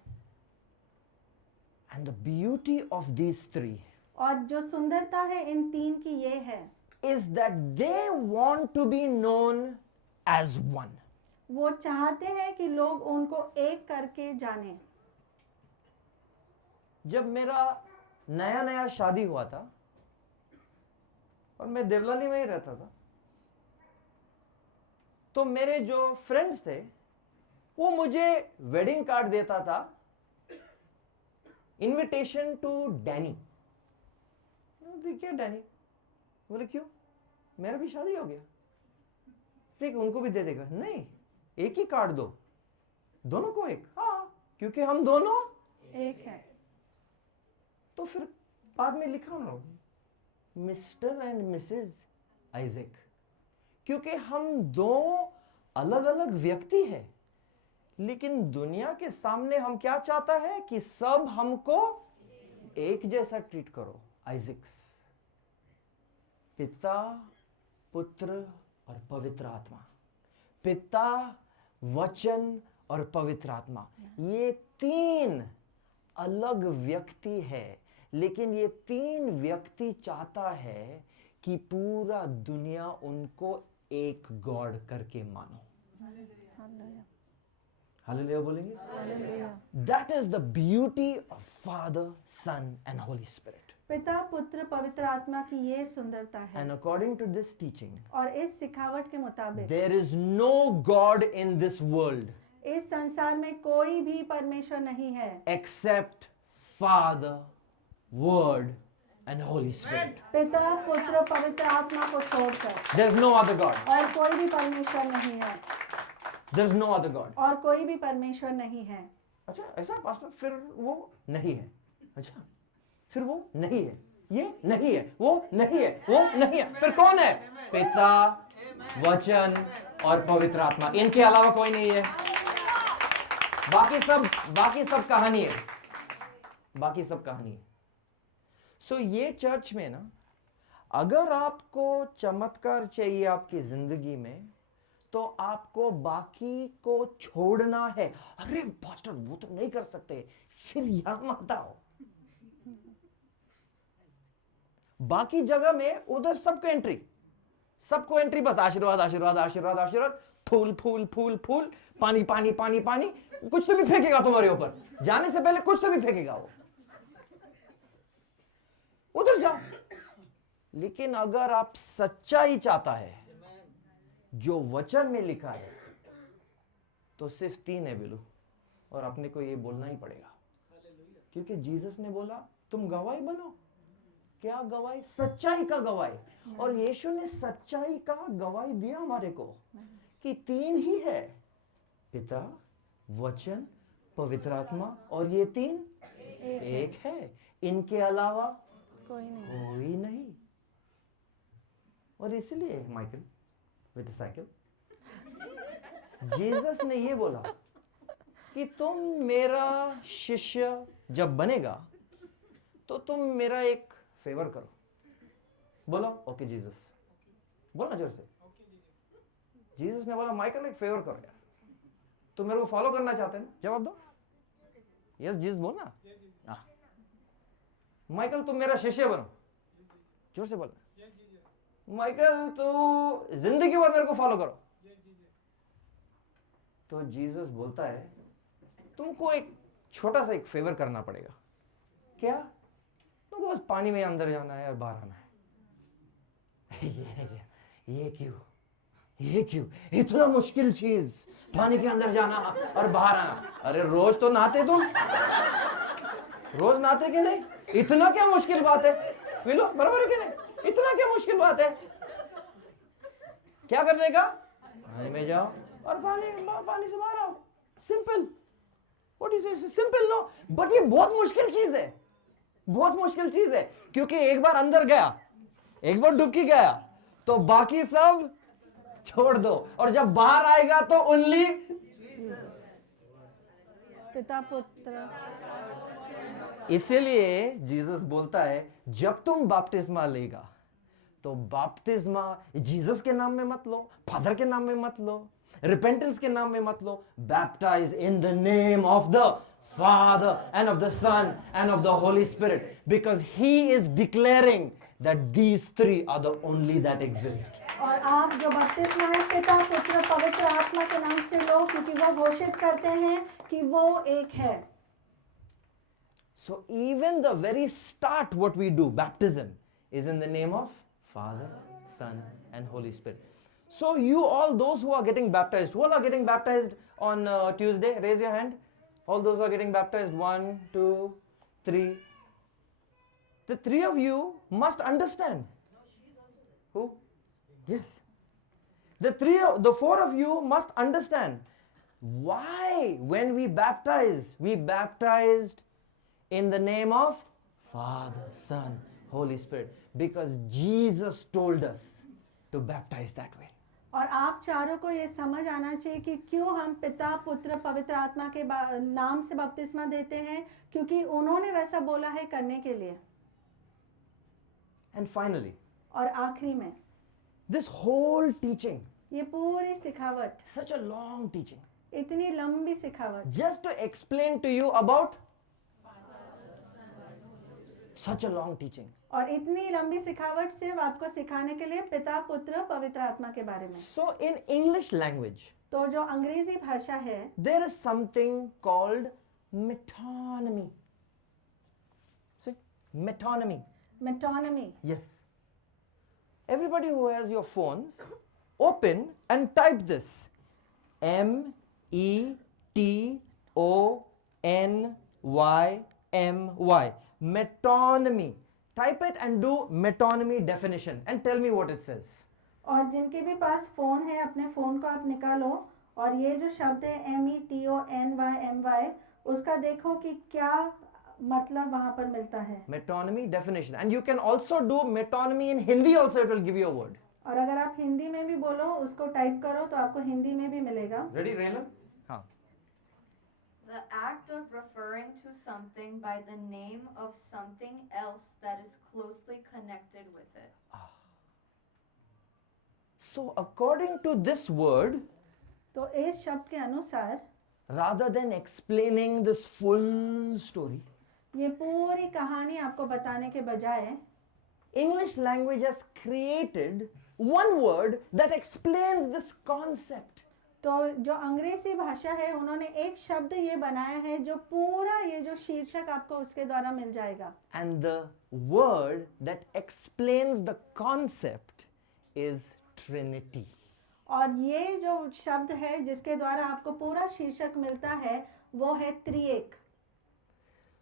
and the beauty of these three और जो सुंदरता है इन तीन की ये है, is that they want to be known as one. वो चाहते हैं कि लोग उनको एक करके जाने। जब मेरा नया नया शादी हुआ था और मैं देवलाली में ही रहता था, तो मेरे जो फ्रेंड्स थे वो मुझे वेडिंग कार्ड देता था, इनविटेशन टू डैनी। क्या डैनी? बोले क्यों, मेरा भी शादी हो गया, ठीक उनको भी दे देगा? नहीं, एक ही कार्ड दो, दोनों को एक। हाँ, क्योंकि हम दोनों एक है। तो फिर बाद में लिखा ना मिस्टर एंड मिसेस आइजैक, क्योंकि हम दो अलग अलग व्यक्ति हैं, लेकिन दुनिया के सामने हम क्या चाहता है कि सब हमको एक जैसा ट्रीट करो। आइजैक्स, पिता, पुत्र और पवित्र आत्मा। पिता, वचन और पवित्र आत्मा, ये तीन अलग व्यक्ति है, लेकिन ये तीन व्यक्ति चाहता है कि पूरा दुनिया उनको एक गॉड करके मानो। हालेलुया बोलेंगे? That is the beauty of Father, Son and Holy Spirit. पिता, पुत्र, पवित्र आत्मा की ये सुंदरता है। And according to this teaching, और इस सिखावट के मुताबिक there is no God in this world इस संसार में कोई भी परमेश्वर नहीं है except Father, Word and Holy Spirit. पिता, पुत्र, पवित्र आत्मा को छोड़कर। There is no other God. और कोई भी परमेश्वर नहीं है। There is no other God. और कोई भी परमेश्वर नहीं है। अच्छा ऐसा पास्टर, फिर वो नहीं है। अच्छा फिर वो नहीं है, ये नहीं है, वो नहीं है, वो नहीं है, फिर कौन है? पिता, वचन और पवित्र आत्मा, इनके अलावा कोई नहीं है। बाकी सब कहानी है, बाकी सब कहानी है। सो ये चर्च में ना, अगर आपको चमत्कार चाहिए आपकी जिंदगी में, तो आपको बाकी को छोड़ना है। अरे पास्टर वो तो नहीं कर सकते, फिर यहां मत आओ। बाकी जगह में उधर सबको एंट्री, बस आशीर्वाद आशीर्वाद आशीर्वाद आशीर्वाद, फूल फूल फूल फूल, पानी पानी पानी पानी, कुछ तो भी फेंकेगा तुम्हारे ऊपर, जाने से पहले कुछ तो भी फेंकेगा वो, उधर जाओ। लेकिन अगर आप सच्चाई चाहता है जो वचन में लिखा है, तो सिर्फ 3 है बिलू, और अपने को ये बोलना ही पड़ेगा, क्योंकि जीसस ने बोला तुम गवाही बनो। क्या गवाही? सच्चाई का गवाही। और यीशु ने सच्चाई का गवाही दिया हमारे को कि 3 ही है, पिता, वचन, पवित्र आत्मा, और ये 3 एक है, इनके अलावा कोई नहीं। और इसलिए माइकल विद साइकिल, जीसस ने ये बोला कि तुम मेरा शिष्य जब बनेगा तो तुम मेरा एक फेवर करो। बोलो ओके जीसस, बोलना जोर से। जीसस ने बोला माइकल एक फेवर करो यार, तुम मेरे को फॉलो करना चाहते हैं? जवाब दो, यस जीसस बोलना। माइकल तुम मेरा शिष्य बनो, जोर से बोलना। माइकल तो जिंदगी भर मेरे को फॉलो करो। तो जीसस बोलता है तुमको एक छोटा सा एक फेवर करना पड़ेगा। क्या? तुमको बस पानी में अंदर जाना है और बाहर आना है। ये क्यों इतना मुश्किल चीज, पानी के अंदर जाना और बाहर आना? अरे रोज तो नहाते तुम, रोज नहाते कि नहीं? इतना क्या मुश्किल बात है? मिलो बराबर है कि नहीं? इतना क्या मुश्किल बात है? क्या करने का? पानी में जाओ और पानी से बाहर आओ। Simple. What is it? Simple no, but ये बहुत मुश्किल चीज है, बहुत मुश्किल चीज है, क्योंकि एक बार अंदर गया, एक बार डुबकी गया, तो बाकी सब छोड़ दो, और जब बाहर आएगा तो ओनली पिता, पुत्र। इसीलिए जीसस बोलता है जब तुम बपतिस्मा लेगा तो बपतिस्मा जीसस के नाम में मत लो, फादर के नाम में मत लो, रिपेंटेंस के नाम में मत लो। Baptize in the name of the Father and of the Son and of the Holy Spirit, because he is declaring that these 3 are the only that exist. और आप जो बपतिस्मा है पिता, पुत्र, पवित्र आत्मा के नाम से लो, क्योंकि वो घोषित करते हैं कि वो एक है। So even the very start what we do, baptism, is in the name of Father, Son and Holy Spirit. So you all those who are getting baptized, who all are getting baptized on Tuesday, raise your hand. All those who are getting baptized, 1, 2, 3. The 3 of you must understand. Who? Yes. The 4 of you must understand why when we baptized in the name of Father, Son, Holy Spirit, because Jesus told us to baptize that way. और आप चारों को ये समझ आना चाहिए कि क्यों हम पिता, पुत्र, पवित्र आत्मा के नाम से बपतिस्मा देते हैं, क्योंकि उन्होंने वैसा बोला है करने के लिए। And finally, और आखिरी में, This whole teaching, ये पूरी सिखावट, such a long teaching, इतनी लंबी सिखावट, just to explain to you about such a long teaching. और इतनी लंबी सिखावट सिर्फ आपको सिखाने के लिए पिता, पुत्र, पवित्र आत्मा के बारे में। So in English language, तो जो अंग्रेजी भाषा है, there is something called metonymy. See, metonymy. Metonymy. Yes. Everybody who has your phones, open and type this. METONYMY. Metonymy. Type it and do metonymy definition and tell me what it says. और जिनके भी पास phone है, अपने phone को आप निकालो और ये जो शब्द है METONYMY, उसका देखो कि क्या मतलब वहां पर मिलता है। Metonymy definition. And you can also do metonymy in Hindi also, it will give you a word. और अगर आप हिंदी में भी बोलो, उसको टाइप करो तो आपको हिंदी में भी मिलेगा। Ready, Raylan? हाँ. The act of referring to something by the name of something else that is closely connected with it. So according to this word, तो इस शब्द के अनुसार rather than explaining this full story, ये पूरी कहानी आपको बताने के बजाय English language has created one word that explains this concept. तो जो अंग्रेजी भाषा है, उन्होंने एक शब्द ये बनाया है जो पूरा ये जो शीर्षक आपको उसके द्वारा मिल जाएगा। And the word that explains the concept is Trinity. और ये जो शब्द है जिसके द्वारा आपको पूरा शीर्षक मिलता है, वो है त्रिएक।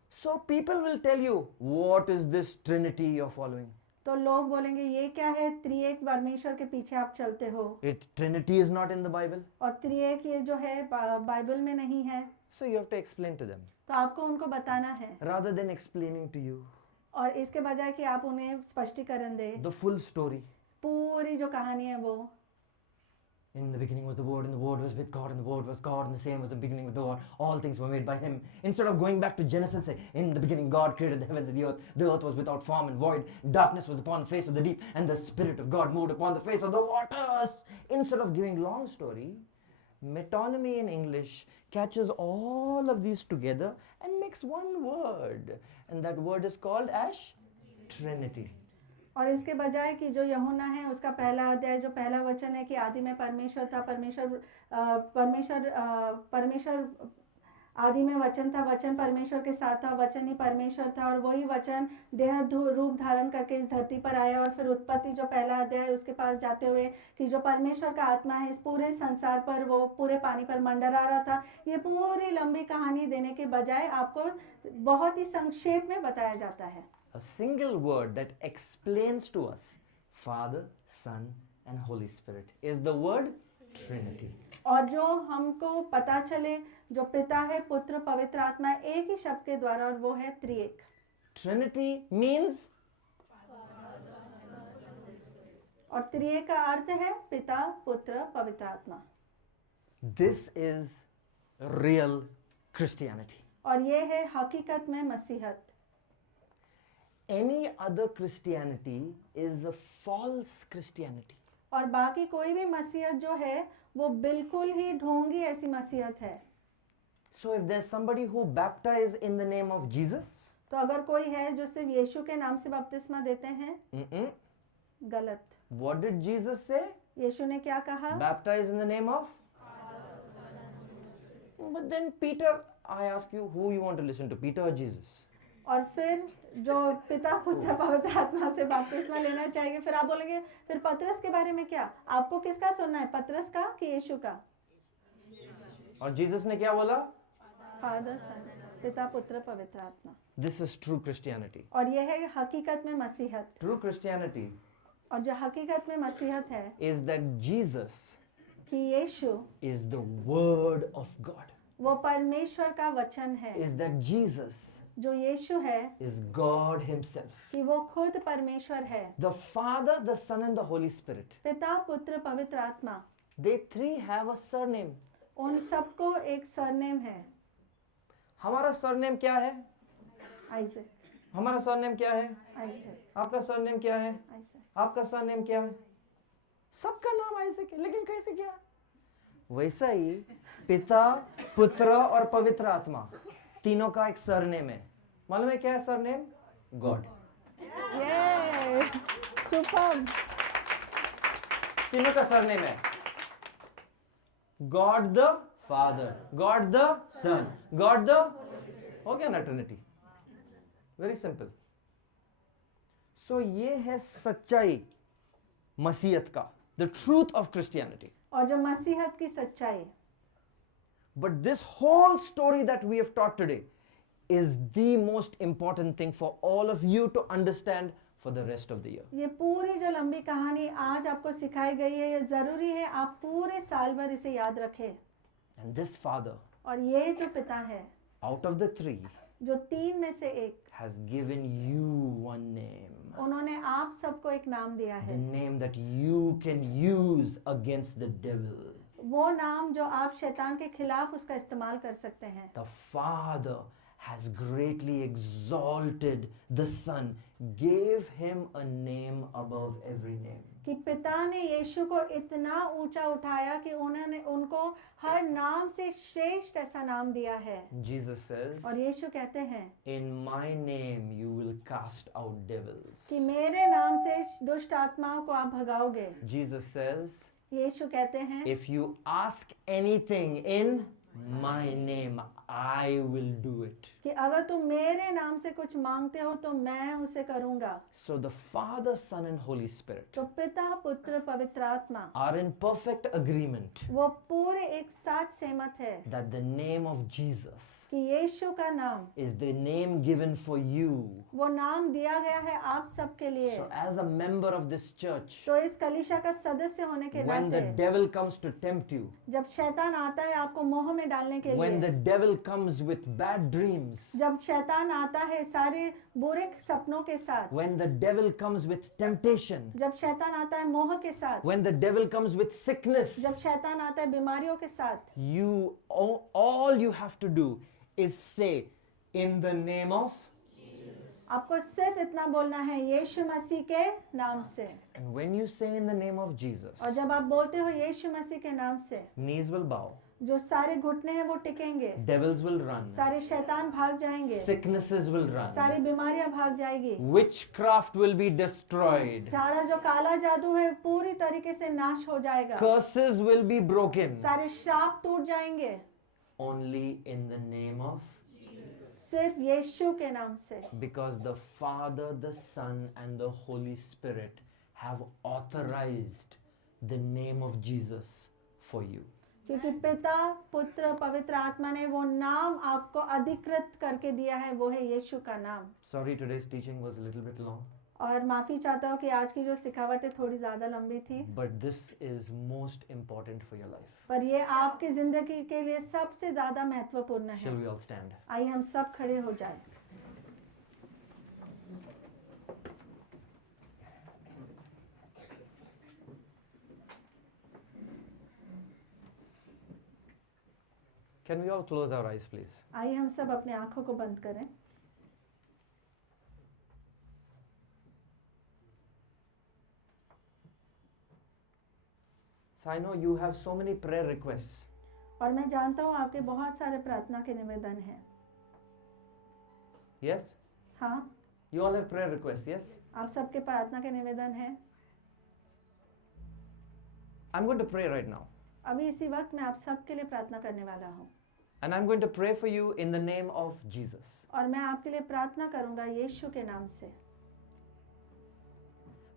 So people will tell you, what is this Trinity you're following? तो लोग बोलेंगे ये क्या है, त्रिएक परमेश्वर के पीछे आप चलते हो। Trinity is not in the Bible. और त्रिएक ये जो है बाइबल में नहीं है। So you have to explain to them. तो आपको उनको बताना है। Rather than explaining to you और इसके बजाय कि आप उन्हें स्पष्टीकरण दें, the full story. पूरी जो कहानी है वो, In the beginning was the Word, and the Word was with God, and the Word was God, and the same was the beginning with the God. All things were made by Him. Instead of going back to Genesis, say, in the beginning God created the heavens and the earth. The earth was without form and void. Darkness was upon the face of the deep, and the Spirit of God moved upon the face of the waters. Instead of giving long story, metonymy in English catches all of these together and makes one word. And that word is called as Trinity. और इसके बजाय कि जो यूहन्ना है उसका पहला अध्याय जो पहला वचन है कि आदि में परमेश्वर था, परमेश्वर आदि में वचन था, वचन परमेश्वर के साथ था, वचन ही परमेश्वर था, और वही वचन देह रूप धारण करके इस धरती पर आया। और फिर उत्पत्ति जो पहला अध्याय उसके पास जाते हुए कि जो परमेश्वर का आत्मा है इस पूरे संसार पर, वो पूरे पानी पर मंडरा रहा था। ये पूरी लंबी कहानी देने के बजाय आपको बहुत ही संक्षेप में बताया जाता है। A single word that explains to us Father, Son and Holy Spirit is the word Trinity. और जो हमको पता चले जो पिता है, पुत्र, पवित्र आत्मा, एक ही शब्द के द्वारा, और वो है त्रिएक। Trinity means और त्रिएक का अर्थ है पिता, पुत्र, पवित्र आत्मा। this is real Christianity. और ये है हकीकत में मसीहत। Any other Christianity is a false Christianity. और बाकी कोई भी मसीहत जो है वो बिल्कुल ही ढोंगी ऐसी मसीहत है। So if there's somebody who baptize in the name of Jesus, तो अगर कोई है जो सिर्फ यीशु के नाम से बपतिस्मा देते हैं, गलत। what did Jesus say? यीशु ने क्या कहा? Baptize in the name of? But then Peter, I ask you, who you want to listen to, Peter or Jesus? और फिर जो पिता, पुत्र, पवित्र आत्मा से बपतिस्मा लेना चाहिए, फिर आप बोलेंगे फिर पतरस के बारे में क्या? आपको किसका सुनना है, पतरस का कि यीशु का? और जीसस ने क्या बोला? फादर, सन, पिता, पुत्र, पवित्र आत्मा। This is true Christianity. और यह है हकीकत में मसीहत। True Christianity और जो हकीकत में मसीहत है is that Jesus कि यीशु is the Word of God. वो परमेश्वर का वचन है। Is that Jesus जो यीशु है is God Himself. कि वो खुद परमेश्वर है। The Father, the Son and the Holy Spirit. पिता, पुत्र, पवित्र आत्मा, They three have a surname. उन सबको एक सरनेम है। हमारा सरनेम क्या है? आइजक। हमारा सरनेम क्या है? आइजक। आपका सरनेम क्या है? आइजक। आपका सरनेम क्या है? सबका नाम आइजैक है, लेकिन कैसे क्या? वैसा ही पिता, पुत्र और पवित्र आत्मा तीनों का एक सरनेम है। मालूम है क्या है सरनेम? गॉड। ये सुपर। तीनों का सरनेम है God the father, God the son, God the, हो गया ना ट्रिनिटी। Very simple. सो ये है सच्चाई मसीहत का, द ट्रूथ ऑफ क्रिश्चियनिटी। और जो मसीहत की सच्चाई, But this whole story that we have taught today is the most important thing for all of you to understand for the rest of the year. ये पूरी जो लंबी कहानी आज आपको सिखाई गई है, ये जरूरी है आप पूरे साल भर इसे याद रखें। And this Father, और ये जो पिता है, out of the three, जो तीन में से एक, has given you one name. उन्होंने आप सबको एक नाम दिया The है। name that you can use against the devil. वो नाम जो आप शैतान के खिलाफ उसका इस्तेमाल कर सकते हैं। The Father has greatly exalted the Son, gave him a name above every name. कि पिता ने यीशु को इतना ऊंचा उठाया कि उन्होंने उनको हर नाम से श्रेष्ठ ऐसा नाम दिया है। Jesus says, और यीशु कहते हैं in my name you will cast out devils. कि मेरे नाम से दुष्ट आत्माओं को आप भगाओगे। Jesus says, यीशु कहते हैं if you ask anything in my name, I will do it. कि अगर तुम मेरे नाम से कुछ मांगते हो तो मैं उसे करूंगा। So the Father, Son and Holy Spirit तो पिता, पुत्र, पवित्र आत्मा are in perfect agreement वो पूरे एक साथ सहमत है that the name of Jesus कि यीशु का नाम, is the name given for you. वो नाम दिया गया है आप सबके लिए। So as a member of this church, तो इस कलीसिया का सदस्य होने के when the नाते devil comes to tempt you, जब शैतान आता है आपको मोह में डालने के when the लिए, devil comes with bad dreams, जब शैतान आता है सारे बुरे सपनों के साथ, when the devil comes with temptation, जब शैतान आता है मोह के साथ, when the devil comes with sickness, जब शैतान आता है बीमारियों के साथ, all you have to do is say in the name of, आपको सिर्फ इतना बोलना है यीशु मसीह के नाम से। and when you say in the name of Jesus, और जब आप बोलते हो यीशु मसीह के नाम से, knees will bow, जो सारे घुटने हैं वो टिकेंगे, devils will run, सारे शैतान भाग जाएंगे, sicknesses will run, सारी बीमारियां भाग जाएगी, witchcraft will be destroyed, सारा जो काला जादू है पूरी तरीके से नाश हो जाएगा, curses will be broken, सारे श्राप टूट जाएंगे, only in the name of, सिर्फ यीशु के नाम से। because the Father, the Son and the Holy Spirit have authorized the name of Jesus for you. क्योंकि पिता, पुत्र, पवित्र आत्मा ने वो नाम आपको अधिकृत करके दिया है, वो है यीशु का नाम। Sorry, today's teaching was a little bit long, और माफी चाहता हूँ कि आज की जो सिखावट है थोड़ी ज्यादा लंबी थी, but this is most important for your life. पर ये आपकी जिंदगी के लिए सबसे ज्यादा महत्वपूर्ण Shall है। we all stand? आइए हम सब खड़े हो जाएं। Can we all close our eyes, please? आइए हम सब अपने आंखों को बंद करें। So I know you have so many prayer requests. और मैं जानता हूँ आपके बहुत सारे प्रार्थना के निवेदन हैं। Yes? हाँ, You all have prayer requests, yes? आप सबके प्रार्थना के निवेदन हैं। I'm going to pray right now. अभी इसी वक्त मैं आप सबके लिए प्रार्थना करने वाला हूँ, And I'm going to pray for you in the name of Jesus. और मैं आपके लिए प्रार्थना करूँगा यीशु के नाम से।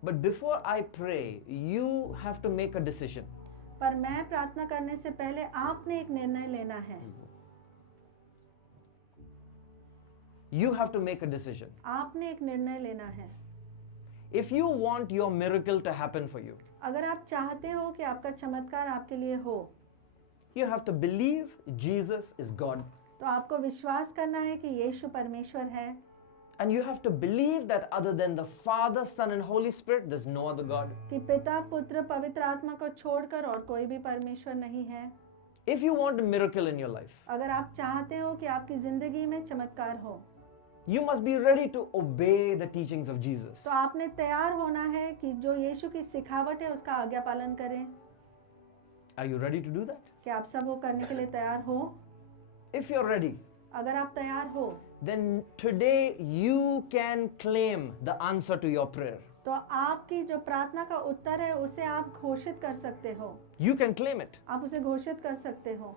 But before I pray, you have to make a decision. पर मैं प्रार्थना करने से पहले आपने एक निर्णय लेना है। You have to make a decision. आपने एक निर्णय लेना है। If you want your miracle to happen for you, अगर आप चाहते हो कि आपका चमत्कार आपके लिए हो, you have to believe Jesus is God. तो आपको विश्वास करना है कि यीशु परमेश्वर है, And you have to believe that other than the Father, Son and Holy Spirit, there's no other God. कि पिता, पुत्र, पवित्र आत्मा को छोड़कर और कोई भी परमेश्वर नहीं है। If you want a miracle in your life, अगर आप चाहते हो कि आपकी जिंदगी में चमत्कार हो, You must be ready to obey the teachings of Jesus. तो आपने तैयार होना है कि जो यीशु की सिखावट है उसका आज्ञा पालन करें। Are you ready to do that? क्या आप सब वो करने के लिए तैयार हो? If you're ready, अगर आप तैयार हो then today you can claim the answer to your prayer. तो आपकी जो प्रार्थना का उत्तर है उसे आप घोषित कर सकते हो। You can claim it. आप उसे घोषित कर सकते हो।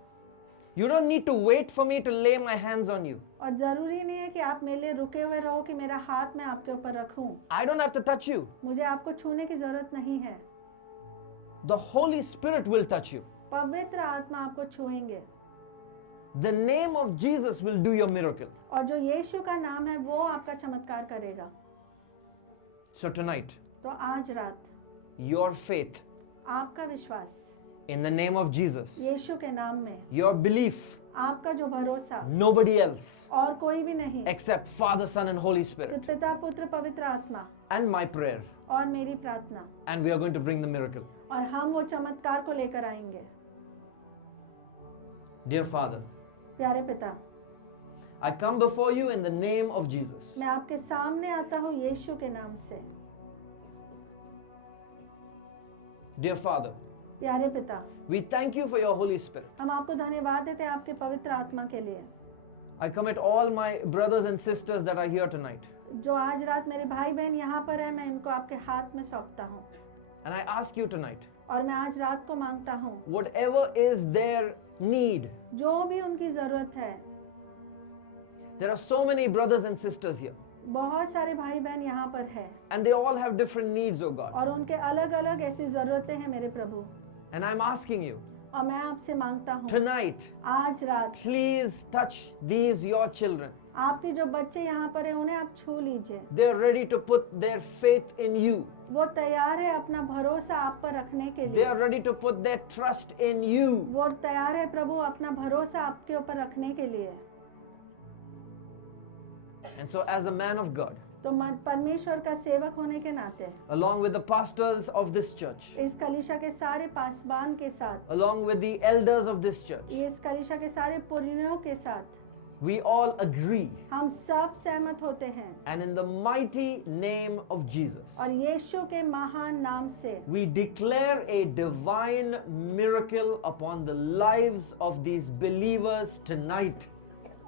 You don't need to wait for me to lay my hands on you. और जरूरी नहीं है कि आप मेरे लिए रुके हुए रहो कि मेरा हाथ मैं आपके ऊपर रखूं। I don't have to touch you. मुझे आपको छूने की जरूरत नहीं है। The Holy Spirit will touch you. पवित्र आत्मा आपको छुएंगे The name of Jesus will do your miracle. और जो यीशु का नाम है वो आपका चमत्कार करेगा। So tonight, तो आज रात your faith आपका विश्वास in the name of Jesus, यीशु के नाम में, your belief, आपका जो भरोसा nobody else और कोई भी नहीं, except Father, Son, and Holy Spirit, सिर्फ पिता पुत्र पवित्र आत्मा and my prayer. और मेरी प्रार्थना, And we are going to bring the miracle. और हम वो चमत्कार को लेकर आएंगे। Dear Father, प्यारे पिता, I come before you in the name of Jesus. मैं आपके सामने आता हूँ यीशु के नाम से। Dear Father, प्यारे पिता, we thank you for your Holy Spirit. हम आपको धन्यवाद देते हैं आपके पवित्र आत्मा के लिए, I commit all my brothers and sisters that are here tonight. जो आज रात मेरे भाई बहन यहाँ पर है, मैं इनको आपके हाथ में सौंपता हूँ। And I ask you tonight, और मैं आज रात को मांगता हूँ, whatever is their need, जो भी उनकी जरूरत है, there are so many brothers and sisters here, बहुत सारे भाई बहन यहाँ पर है and they all have different needs, oh God. और उनके अलग अलग ऐसी जरूरतें हैं मेरे प्रभु। And I'm asking you, और मैं आपसे मांगता हूँ tonight, आज रात please touch these your children. आपके जो बच्चे यहाँ पर हैं उन्हें आप छू लीजिए। They're ready to put their faith in you. वो तैयार है अपना भरोसा आप पर रखने के They लिए। are ready to put their trust in you. वो तैयार है प्रभु अपना भरोसा आपके ऊपर रखने के लिए। And so as a man of God, तो परमेश्वर का सेवक होने के नाते, along with the pastors of this church, इस कलीसिया के सारे पासबान के साथ, along with the elders of this church, इस कलीसिया के सारे पुरनियों के साथ, we all agree, हम सब सहमत होते हैं and in the mighty name of Jesus, और यीशु के महान नाम से we declare a divine miracle upon the lives of these believers tonight.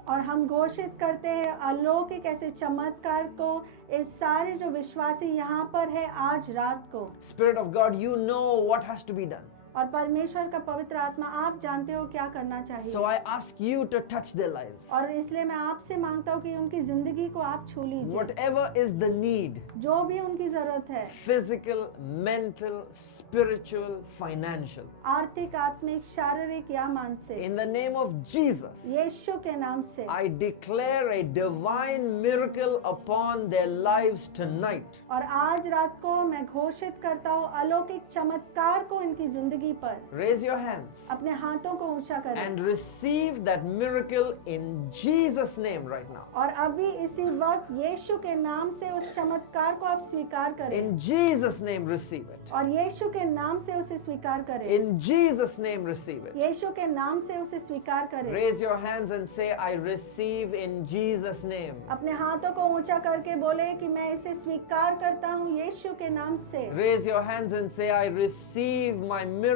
और हम घोषित करते हैं अलौकिक ऐसे चमत्कार को इस सारे जो विश्वासी यहाँ पर है आज रात को। Spirit of God, you know what has to be done. और परमेश्वर का पवित्र आत्मा आप जानते हो क्या करना चाहिए। So I ask you to touch their lives. और इसलिए मैं आपसे मांगता हूँ कि उनकी जिंदगी को आप छू लीजिए। Whatever is the need, जो भी उनकी जरूरत है, physical, mental, spiritual, financial, आर्थिक, आत्मिक, शारीरिक या मानसिक, in the name of Jesus, यीशु के नाम से I declare a divine miracle upon their lives tonight. और आज रात को मैं घोषित करता हूँ अलौकिक चमत्कार को इनकी जिंदगी पर। Raise your hands अपने हाथों को ऊंचा करें and receive that miracle in Jesus' name right now. और अभी इसी वक्त यीशु के नाम से उस चमत्कार को आप स्वीकार करें In Jesus' name, receive it. और यीशु के नाम से उसे स्वीकार करें। In Jesus' name, receive it. यीशु के नाम से उसे स्वीकार करें। Raise your hands and say, I receive in Jesus' name. अपने हाथों को ऊंचा करके बोले कि मैं इसे स्वीकार करता हूँ यीशु के नाम से। Raise your hands and say, I receive my miracle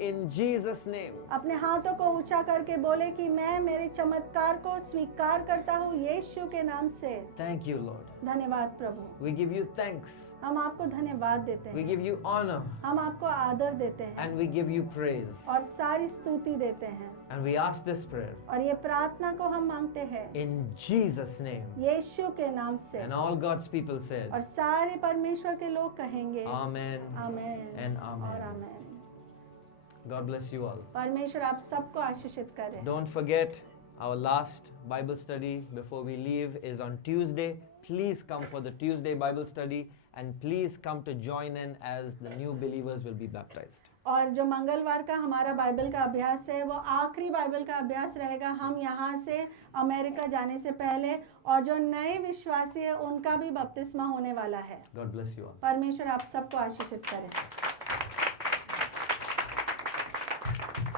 in Jesus' name. अपने हाथों को ऊंचा करके बोले कि मैं मेरे चमत्कार को स्वीकार करता हूँ यीशु के नाम से। Thank you, Lord. धन्यवाद प्रभु, We give you thanks. हम आपको धन्यवाद देते We हैं, give you honor. हम आपको आदर देते हैं And we give you praise. और सारी स्तुति देते हैं And we ask this prayer और ये प्रार्थना को हम मांगते हैं in Jesus' name. यीशु के नाम से। And all God's people said, और सारे परमेश्वर के लोग कहेंगे Amen आमेन and और Amen. Amen. God bless you all. परमेश्वर आप सबको आशीषित करे। Don't forget, our last Bible study before we leave is on Tuesday. Please come for the Tuesday Bible study and please come to join in as the new believers will be baptized. और जो मंगलवार का हमारा Bible का अभ्यास है वो आखिरी बाइबल का अभ्यास रहेगा हम यहाँ से अमेरिका जाने से पहले, और जो नए विश्वासी है उनका भी बपतिस्मा होने वाला है। God bless you all. परमेश्वर आप सबको आशीषित करे।